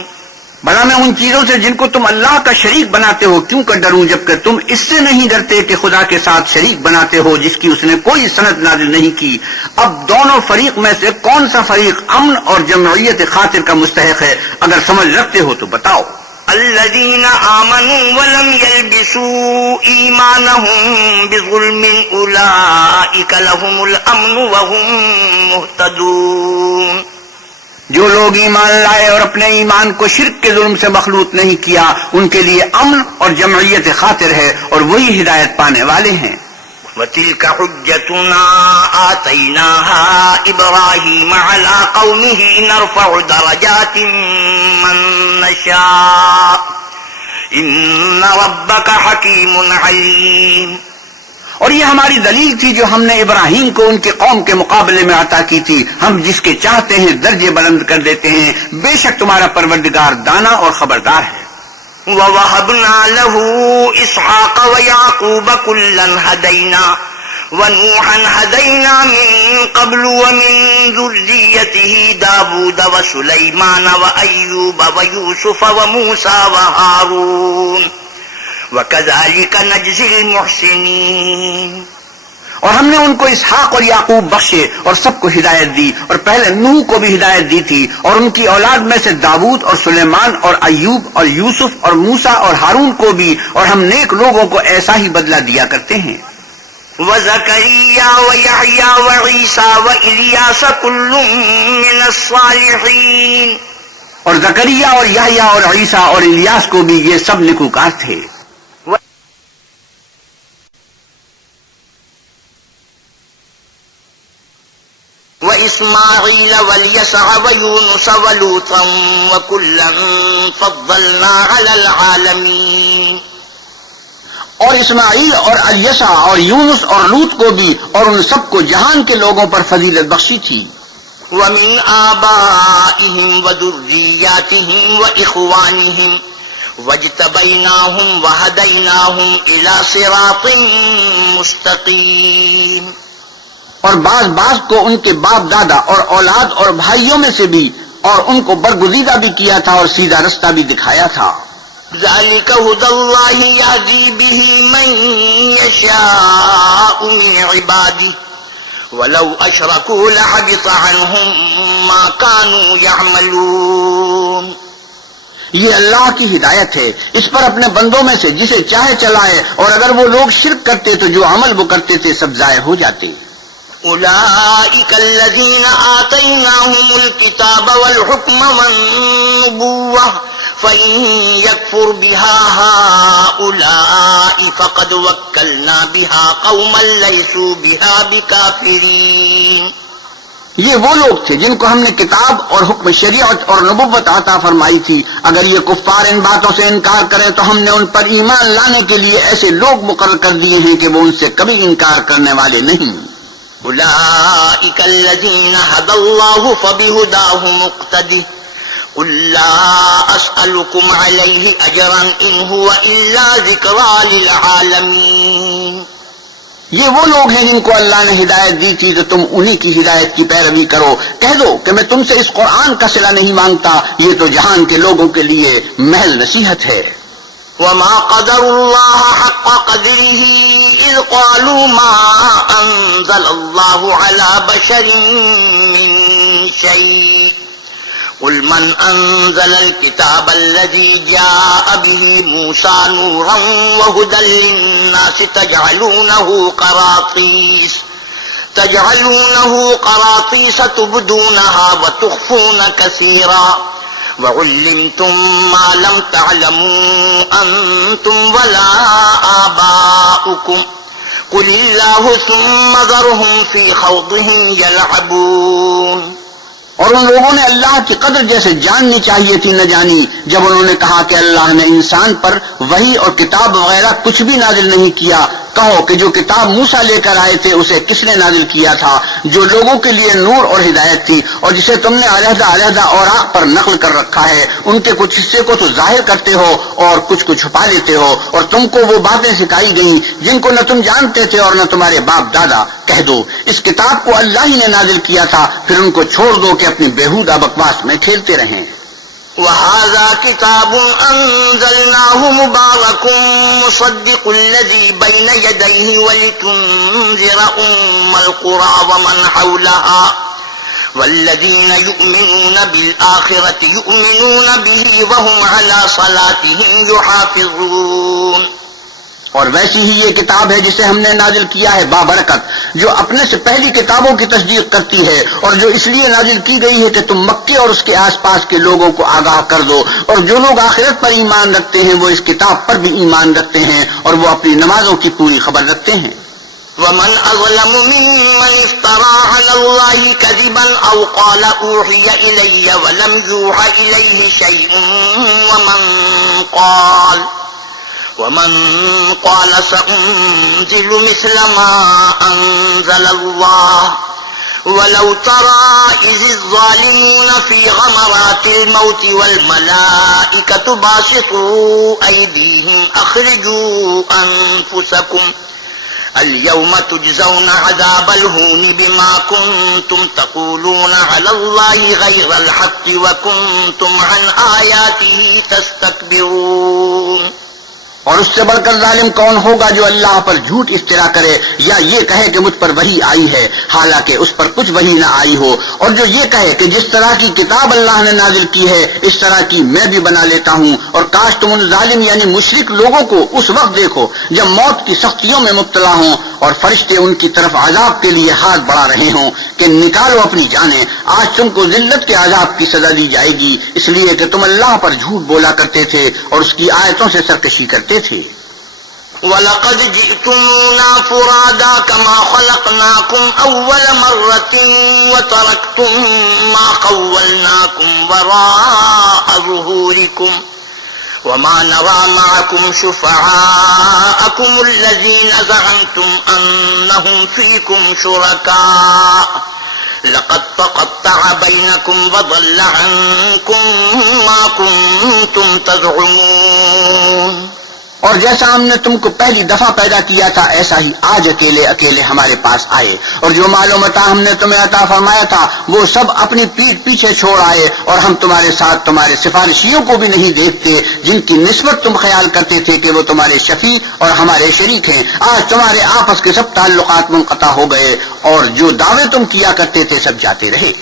بھلا میں ان چیزوں سے جن کو تم اللہ کا شریک بناتے ہو کیوں کر ڈروں، جبکہ تم اس سے نہیں ڈرتے کہ خدا کے ساتھ شریک بناتے ہو جس کی اس نے کوئی سند نازل نہیں کی۔ اب دونوں فریق میں سے کون سا فریق امن اور جمعیت خاطر کا مستحق ہے؟ اگر سمجھ رکھتے ہو تو بتاؤ۔ الذين آمنوا ولم يلبسوا إيمانهم بظلم أولئك لهم الأمن وهم مهتدون۔ جو لوگ ایمان لائے اور اپنے ایمان کو شرک کے ظلم سے مخلوط نہیں کیا ان کے لیے امن اور جمعیت خاطر ہے اور وہی ہدایت پانے والے ہیں۔ وَتِلْكَ حُجَّتُنَا آتَيْنَاهَا إِبْرَاهِيمَ عَلَىٰ قَوْمِهِ نَرْفَعُ دَرَجَاتٍ مَّن نَّشَاءُ إِنَّ رَبَّكَ حَكِيمٌ عَلِيمٌ۔ اور یہ ہماری دلیل تھی جو ہم نے ابراہیم کو ان کے قوم کے مقابلے میں عطا کی تھی، ہم جس کے چاہتے ہیں درجے بلند کر دیتے ہیں، بے شک تمہارا پروردگار دانا اور خبردار ہے۔ وَوَهَبْنَا لَهُ إِسْحَاقَ وَيَعْقُوبَ كُلًّا هَدَيْنَا وَنُوحًا هَدَيْنَا مِن قَبْلُ وَمِن ذُرِّيَّتِهِ دَاوُودَ وَسُلَيْمَانَ وَأَيُّوبَ وَيُوسُفَ وَمُوسَىٰ وَهَارُونَ وَكَذَٰلِكَ نَجْزِي الْمُحْسِنِينَ۔ اور ہم نے ان کو اسحاق اور یعقوب بخشے اور سب کو ہدایت دی، اور پہلے نوح کو بھی ہدایت دی تھی، اور ان کی اولاد میں سے داؤد اور سلیمان اور ایوب اور یوسف اور موسیٰ اور ہارون کو بھی، اور ہم نیک لوگوں کو ایسا ہی بدلہ دیا کرتے ہیں۔ وَزَكَرِيَّا وَيَحْيَىٰ وَعِيسَىٰ وَإِلْيَاسَ كُلٌّ مِّنَ الصَّالِحِينَ۔ اور زکریا اور یحییٰ اور عیسیٰ اور الیاس کو بھی یہ سب نیکوکار تھے۔ وَإِسْمَاعِيلَ وَالْيَسَعَ وَيُونُسَ وَلُوطًا وَكُلًّا فَضَّلْنَا عَلَى الْعَالَمِينَ۔ اور اسماعیل اور الیسع اور یونس اور لوط کو بھی، اور ان سب کو جہان کے لوگوں پر فضیلت بخشی تھی۔ وَمِنْ آبَائِهِمْ وَذُرِّيَّاتِهِمْ وَإِخْوَانِهِمْ وَاجْتَبَيْنَاهُمْ وَهَدَيْنَاهُمْ إِلَىٰ صِرَاطٍ مُّسْتَقِيمٍ۔ اور بعض کو ان کے باپ دادا اور اولاد اور بھائیوں میں سے بھی، اور ان کو برگزیدہ بھی کیا تھا اور سیدھا رستہ بھی دکھایا تھا۔ ذَلِكَ هُدَى اللَّهِ يَهْدِي بِهِ مَن يَشَاءُ مِنْ عِبَادِهِ وَلَوْ أَشْرَكُوا لَحَبِطَ عَنْهُم مَّا كَانُوا يَعْمَلُونَ۔ یہ اللہ کی ہدایت ہے، اس پر اپنے بندوں میں سے جسے چاہے چلائے، اور اگر وہ لوگ شرک کرتے تو جو عمل وہ کرتے تھے سب ضائع ہو جاتے۔ أولئك الذين آتيناهم الكتاب والحكم والنبوة فإن يكفر بها هؤلاء فقد وكلنا بها قوما ليسوا بها بكافرين۔ یہ وہ لوگ تھے جن کو ہم نے کتاب اور حکم شریعت اور نبوت عطا فرمائی تھی، اگر یہ کفار ان باتوں سے انکار کریں تو ہم نے ان پر ایمان لانے کے لیے ایسے لوگ مقرر کر دیے ہیں کہ وہ ان سے کبھی انکار کرنے والے نہیں۔ أولئك الذين هدى الله فبهداه مقتده قل لا أسألكم عليه أجرا إن هو إلا ذكرى للعالمين۔ یہ وہ لوگ ہیں جن کو اللہ نے ہدایت دی تھی تو تم انہی کی ہدایت کی پیروی کرو۔ کہہ دو کہ میں تم سے اس قرآن کا صلہ نہیں مانگتا، یہ تو جہان کے لوگوں کے لیے محض نصیحت ہے۔ وما قدر الله حق قدره إذ قالوا ما أنزل الله على بشر من شيء قل من أنزل الكتاب الذي جاء به موسى نورا وهدى للناس تجعلونه قراطيس تبدونها وتخفون كثيرا وعلمتم ما لم تعلموا أنتم ولا آباؤكم قل الله ثم ذرهم في خوضهم يلعبون۔ اور ان لوگوں نے اللہ کی قدر جیسے جاننی چاہیے تھی نہ جانی جب انہوں نے کہا کہ اللہ نے انسان پر وحی اور کتاب وغیرہ کچھ بھی نازل نہیں کیا۔ کہو کہ جو کتاب موسیٰ لے کر آئے تھے اسے کس نے نازل کیا تھا، جو لوگوں کے لیے نور اور ہدایت تھی، اور جسے تم نے علیحدہ علیحدہ اوراق پر نقل کر رکھا ہے۔ ان کے کچھ حصے کو تو ظاہر کرتے ہو اور کچھ کو چھپا لیتے ہو، اور تم کو وہ باتیں سکھائی گئیں جن کو نہ تم جانتے تھے اور نہ تمہارے باپ دادا۔ کہہ دو اس کتاب کو اللہ ہی نے نازل کیا تھا، پھر ان کو چھوڑ دو کہ اپنی بیہودہ بکواس میں کھیلتے رہیں۔ وهذا كتاب أنزلناه مبارك مصدق الذي بين يديه ولتنذر القرى ومن حولها والذين يؤمنون بالآخرة يؤمنون به وهم على صلاتهم يحافظون. اور ویسی ہی یہ کتاب ہے جسے ہم نے نازل کیا ہے بابرکت، جو اپنے سے پہلی کتابوں کی تصدیق کرتی ہے، اور جو اس لیے نازل کی گئی ہے کہ تم مکے اور اس کے آس پاس کے لوگوں کو آگاہ کر دو، اور جو لوگ آخرت پر ایمان رکھتے ہیں وہ اس کتاب پر بھی ایمان رکھتے ہیں اور وہ اپنی نمازوں کی پوری خبر رکھتے ہیں. ومن أظلم ممن افترى على الله كذبا أو قال أوحي إلي ولم يوحى إليه شيء ومن قال سأنزل مثل ما أنزل الله ولو ترى إذ الظالمون في غمرات الموت والملائكة باسطوا أيديهم أخرجوا أنفسكم اليوم تجزون عذاب الهون بما كنتم تقولون على الله غير الحق وكنتم عن آياته تستكبرون. اور اس سے بڑھ کر ظالم کون ہوگا جو اللہ پر جھوٹ افترا کرے یا یہ کہے کہ مجھ پر وحی آئی ہے حالانکہ اس پر کچھ وحی نہ آئی ہو، اور جو یہ کہے کہ جس طرح کی کتاب اللہ نے نازل کی ہے اس طرح کی میں بھی بنا لیتا ہوں. اور کاش تم ان ظالم یعنی مشرک لوگوں کو اس وقت دیکھو جب موت کی سختیوں میں مبتلا ہوں اور فرشتے ان کی طرف عذاب کے لیے ہاتھ بڑھا رہے ہوں کہ نکالو اپنی جانیں، آج تم کو ذلت کے عذاب کی سزا دی جائے گی اس لیے کہ تم اللہ پر جھوٹ بولا کرتے تھے اور اس کی آیتوں سے سرکشی کرتے تھے. وَلَقَدْ جِئْتُمُونَا فُرَادَى كَمَا خَلَقْنَاكُمْ أَوَّلَ مَرَّةٍ وَتَرَكْتُم مَّا خَوَّلْنَاكُمْ وَرَاءَ ظُهُورِكُمْ وَمَا نَرَىٰ مَعَكُمْ شُفَعَاءَكُمُ الَّذِينَ زَعَمْتُمْ أَنَّهُمْ فِيكُمْ شُرَكَاءُ لَقَد تَّقَطَّعَ بَيْنَكُمْ وَضَلَّ عَنكُم مَّا كُنتُمْ تَزْعُمُونَ. اور جیسا ہم نے تم کو پہلی دفعہ پیدا کیا تھا ایسا ہی آج اکیلے اکیلے ہمارے پاس آئے، اور جو مال و متاع ہم نے تمہیں عطا فرمایا تھا وہ سب اپنی پیٹھ پیچھے چھوڑ آئے، اور ہم تمہارے ساتھ تمہارے سفارشیوں کو بھی نہیں دیکھتے جن کی نسبت تم خیال کرتے تھے کہ وہ تمہارے شفیع اور ہمارے شریک ہیں. آج تمہارے آپس کے سب تعلقات منقطع ہو گئے اور جو دعوے تم کیا کرتے تھے سب جاتے رہے.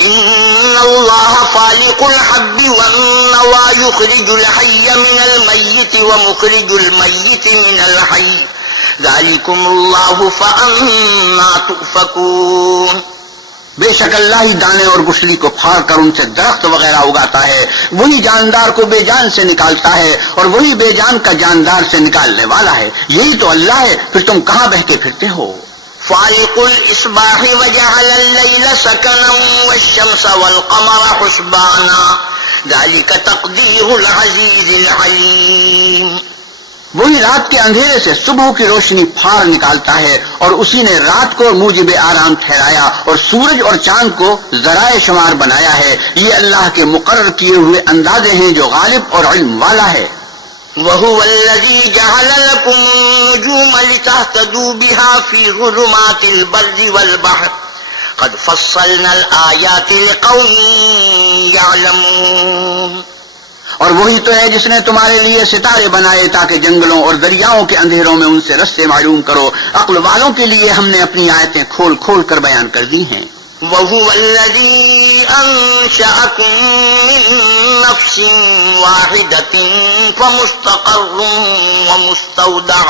إن الله فالق الحب والنوى يخرج الحي من الميت ومخرج الميت من الحي ذلكم الله فأنا تؤفكون. بے شک اللہ ہی دانے اور گٹھلی کو پھاڑ کر ان سے درخت وغیرہ اگاتا ہے، وہی جاندار کو بے جان سے نکالتا ہے اور وہی بے جان کا جاندار سے نکالنے والا ہے. یہی تو اللہ ہے، پھر تم کہاں بہکے پھرتے ہو. فالق الإصباح وجعل الليل سكنا والشمس والقمر حسبانا ذلك تقدير العزيز العليم. وہی رات کے اندھیرے سے صبح کی روشنی پھاڑ نکالتا ہے اور اسی نے رات کو موجب آرام ٹھہرایا اور سورج اور چاند کو ذرائع شمار بنایا ہے. یہ اللہ کے مقرر کیے ہوئے اندازے ہیں جو غالب اور علم والا ہے. وهو الذي جعل لكم النجوم لتهتدوا بها في ظلمات البر والبحر قد فصلنا الآيات لقوم يعلمون. اور وہی تو ہے جس نے تمہارے لیے ستارے بنائے تاکہ جنگلوں اور دریاؤں کے اندھیروں میں ان سے رستے معلوم کرو. عقل والوں کے لیے ہم نے اپنی آیتیں کھول کھول کر بیان کر دی ہیں. وهو الذي أنشأكم من نفس واحدة فمستقر ومستودع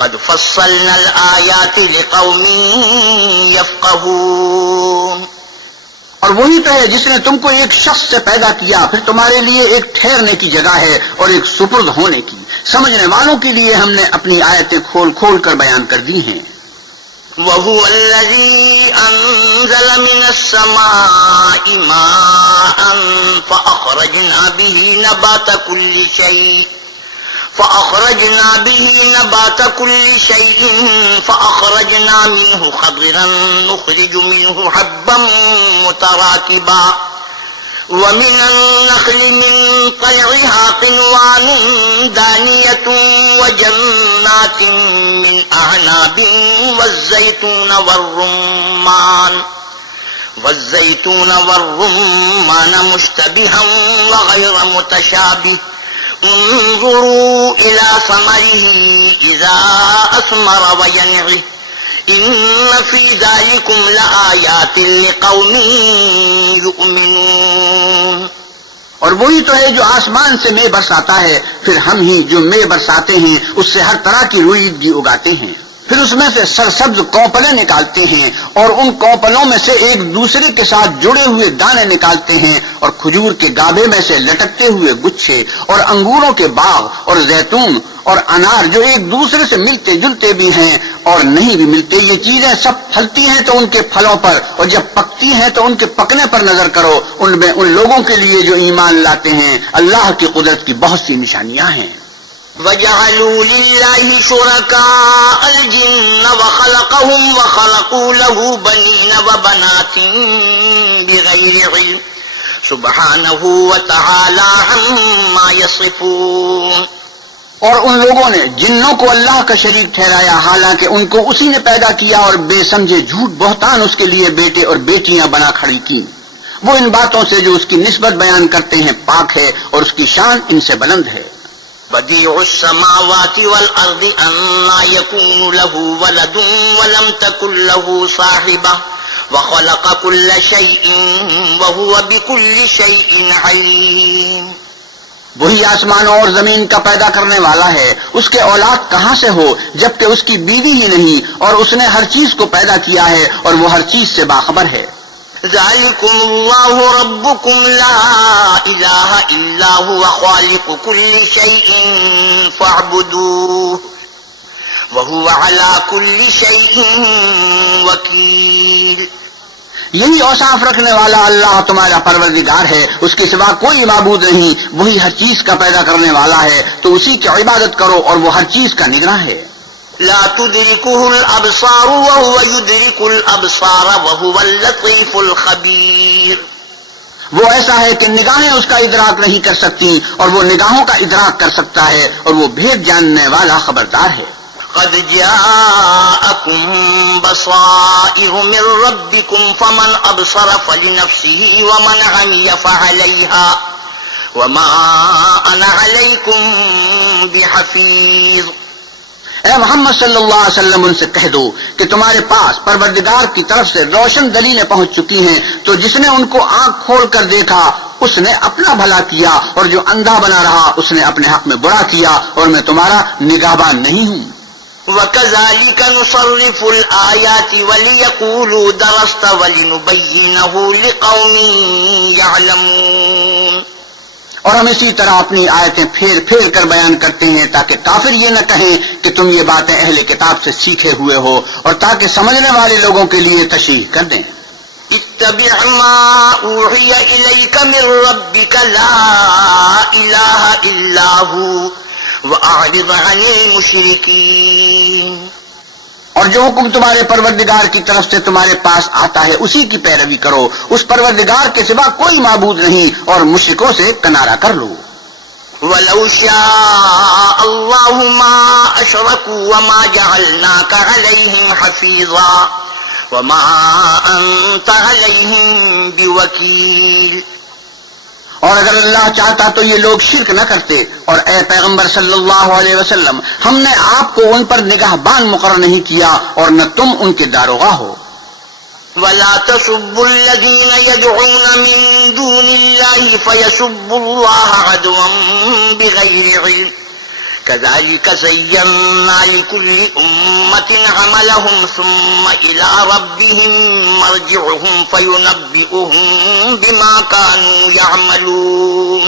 قد فصلنا الآيات لقوم يفقهون. اور وہی تو ہے جس نے تم کو ایک شخص سے پیدا کیا، پھر تمہارے لیے ایک ٹھہرنے کی جگہ ہے اور ایک سپرد ہونے کی. سمجھنے والوں کے لیے ہم نے اپنی آیتیں کھول کھول کر بیان کر دی ہیں. وهو الذي أنزل من السماء ماء فأخرجنا به نبات كل شيء فأخرجنا منه خضرا نخرج منه حبا متراكبا ومن النخل من طلعها قنوان دانية وجنات من أعناب والزيتون والزيتون والرمان مشتبها وغير متشابه انظروا إلى ثمره إذا أثمر وينعه إن في ذلكم لآيات لقوم يؤمنون۔ اور وہی تو ہے جو آسمان سے مے برساتا ہے، پھر ہم ہی جو مے برساتے ہیں اس سے ہر طرح کی روئیدگی اگاتے ہیں، پھر اس میں سے سرسبز کوپلیں نکالتے ہیں اور ان کوپلوں میں سے ایک دوسرے کے ساتھ جڑے ہوئے دانے نکالتے ہیں، اور کھجور کے گابھے میں سے لٹکتے ہوئے گچھے، اور انگوروں کے باغ اور زیتون اور انار جو ایک دوسرے سے ملتے جلتے بھی ہیں اور نہیں بھی ملتے۔ یہ چیزیں سب پھلتی ہیں تو ان کے پھلوں پر، اور جب پکتی ہیں تو ان کے پکنے پر نظر کرو، ان میں ان لوگوں کے لیے جو ایمان لاتے ہیں اللہ کی قدرت کی بہت سی نشانیاں ہیں۔ وَجَعَلُوا لِلَّهِ شُرَكَاءَ الْجِنَّ وَخَلَقَهُمْ وَخَلَقُوا لَهُ بَنِينَ وَبَنَاتٍ بِغَيْرِ عِلْمٍ سُبْحَانَهُ وَتَعَالَى عَمَّا يَصِفُونَ۔ اور ان لوگوں نے جنوں کو اللہ کا شریک ٹھہرایا، حالانکہ ان کو اسی نے پیدا کیا، اور بے سمجھے جھوٹ بہتان اس کے لیے بیٹے اور بیٹیاں بنا کھڑی کی۔ وہ ان باتوں سے جو اس کی نسبت بیان کرتے ہیں پاک ہے، اور اس کی شان ان سے بلند ہے۔ بديع السماوات والأرض أنى يكون له ولد ولم تكن له صاحبة وخلق كل شيء وهو بكل شيء عليم۔ وہی آسمانوں اور زمین کا پیدا کرنے والا ہے، اس کے اولاد کہاں سے ہو جبکہ اس کی بیوی ہی نہیں، اور اس نے ہر چیز کو پیدا کیا ہے اور وہ ہر چیز سے باخبر ہے۔ ذلكم الله ربكم لا إله إلا هو خالق كل شيء فاعبدوه وهو على كل شيء وكيل۔ یہی اوصاف رکھنے والا اللہ تمہارا پروردگار ہے، اس کے سوا کوئی معبود نہیں، وہی ہر چیز کا پیدا کرنے والا ہے، تو اسی کی عبادت کرو اور وہ ہر چیز کا نگراں ہے۔ لا تدركه الأبصار وهو يدرك الأبصار وهو اللطيف الخبير۔ وہ ایسا ہے کہ نگاہیں اس کا ادراک نہیں کر سکتی، اور وہ نگاہوں کا ادراک کر سکتا ہے، اور وہ بھید جاننے والا خبردار ہے۔ قد جاءكم بصائر من ربكم فمن أبصر فلنفسه ومن عمي فعليها وما أنا عليكم بحفيظ۔ اے محمد صلی اللہ علیہ وسلم ان سے کہہ دو کہ تمہارے پاس پروردگار کی طرف سے روشن دلیلیں پہنچ چکی ہیں، تو جس نے ان کو آنکھ کھول کر دیکھا اس نے اپنا بھلا کیا، اور جو اندھا بنا رہا اس نے اپنے حق میں برا کیا، اور میں تمہارا نگہبان نہیں ہوں۔ وَكَذَلِكَ نُصَرِّفُ الْآيَاتِ وَلِيَقُولُوا دَرَسْتَ وَلِنُبَيِّنَهُ لِقَوْمٍ يَعْلَمُونَ۔ اور ہم اسی طرح اپنی آیتیں پھیر پھیر کر بیان کرتے ہیں تاکہ کافر یہ نہ کہیں کہ تم یہ باتیں اہل کتاب سے سیکھے ہوئے ہو، اور تاکہ سمجھنے والے لوگوں کے لیے تشریح کر دیں۔ اتبع ما اوحی الیک من ربک لا الہ الا ہو واعرض عن المشرکین۔ اور جو حکم تمہارے پروردگار کی طرف سے تمہارے پاس آتا ہے اسی کی پیروی کرو، اس پروردگار کے سوا کوئی معبود نہیں، اور مشرکوں سے کنارہ کر لو۔ وَلَوْ شَاءَ اللَّهُ مَا أَشْرَكُوا وَمَا جَعَلْنَاكَ عَلَيْهِمْ حَفِيظًا وَمَا أَنْتَ عَلَيْهِمْ بِوَكِيلٍ۔ اور اگر اللہ چاہتا تو یہ لوگ شرک نہ کرتے، اور اے پیغمبر صلی اللہ علیہ وسلم ہم نے آپ کو ان پر نگہبان مقرر نہیں کیا، اور نہ تم ان کے داروغہ ہو۔ وَلَا تَسُبُّوا الَّذِينَ يَدْعُونَ مِن دُونِ اللَّهِ فَيَسُبُّوا اللَّهَ عَدْوًا بِغَيْرِ عِلْمٍ كَذَلِكَ زَيَّنَّا لِكُلِّ أُمَّةٍ عَمَلَهُمْ ثُمَّ إِلَى رَبِّهِمْ مَرْجِعُهُمْ فَيُنَبِّئُهُم بِمَا كَانُوا يَعْمَلُونَ۔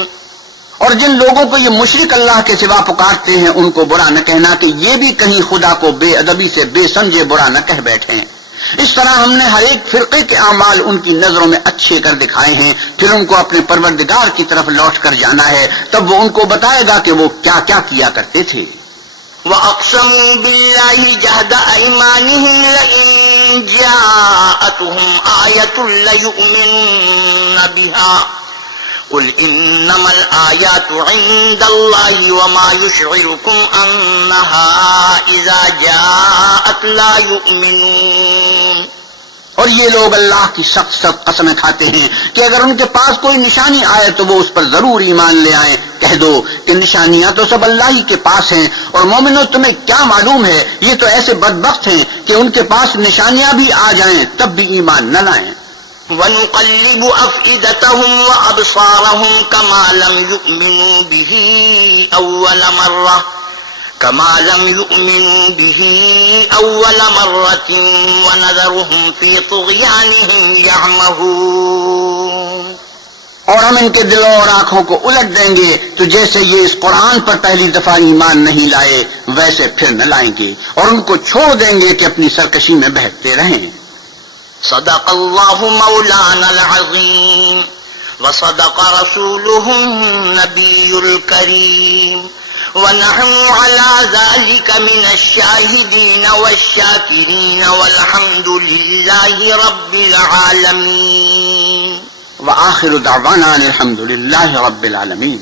اور جن لوگوں کو یہ مشرک اللہ کے سوا پکارتے ہیں ان کو برا نہ کہنا کہ یہ بھی کہیں خدا کو بے ادبی سے بے سمجھے برا نہ کہہ بیٹھیں۔ اس طرح ہم نے ہر ایک فرقے کے اعمال ان کی نظروں میں اچھے کر دکھائے ہیں، پھر ان کو اپنے پروردگار کی طرف لوٹ کر جانا ہے، تب وہ ان کو بتائے گا کہ وہ کیا کیا کیا کرتے تھے۔ وَأَقْسَمُوا بِاللَّهِ جَهْدَ أَيْمَانِهِمْ لَئِن جَاءَتْهُمْ آيَةٌ لَّيُؤْمِنُنَّ بِهَا قُلْ إِنَّمَا الْآيَاتُ عِندَ اللَّهِ وَمَا يُشْعِرُكُمْ أَنَّهَا إِذَا جَاءَتْ لَا يُؤْمِنُونَ۔ اور یہ لوگ اللہ کی سخت سخت قسمیں کھاتے ہیں کہ اگر ان کے پاس کوئی نشانی آئے تو وہ اس پر ضرور ایمان لے آئیں. کہہ دو کہ نشانیاں تو سب اللہ ہی کے پاس ہیں، اور مومنوں تمہیں کیا معلوم ہے یہ تو ایسے بدبخت ہیں کہ ان کے پاس نشانیاں بھی آ جائیں تب بھی ایمان نہ لائیں. وَنُقَلِّبُ أَفْئِدَتَهُمْ وَأَبْصَارَهُمْ كَمَا لَمْ يُؤْمِنُوا بِهِ أَوَّلَ مَرَّةٍ وَنَذَرُهُمْ فِي طُغْيَانِهِمْ يَعْمَهُونَ. اور ہم ان کے دلوں اور آنکھوں کو الٹ دیں گے تو جیسے یہ اس قرآن پر پہلی دفعہ ایمان نہیں لائے ویسے پھر نہ لائیں گے، اور ان کو چھوڑ دیں گے کہ اپنی سرکشی میں بہکتے رہیں. صدق اللہ مولانا العظیم وصدق رسوله النبی الکریم ونحن على ذلك من الشاہدین والشاکرین والحمد للہ رب العالمین. وآخر دعوانا الحمد للہ رب العالمین.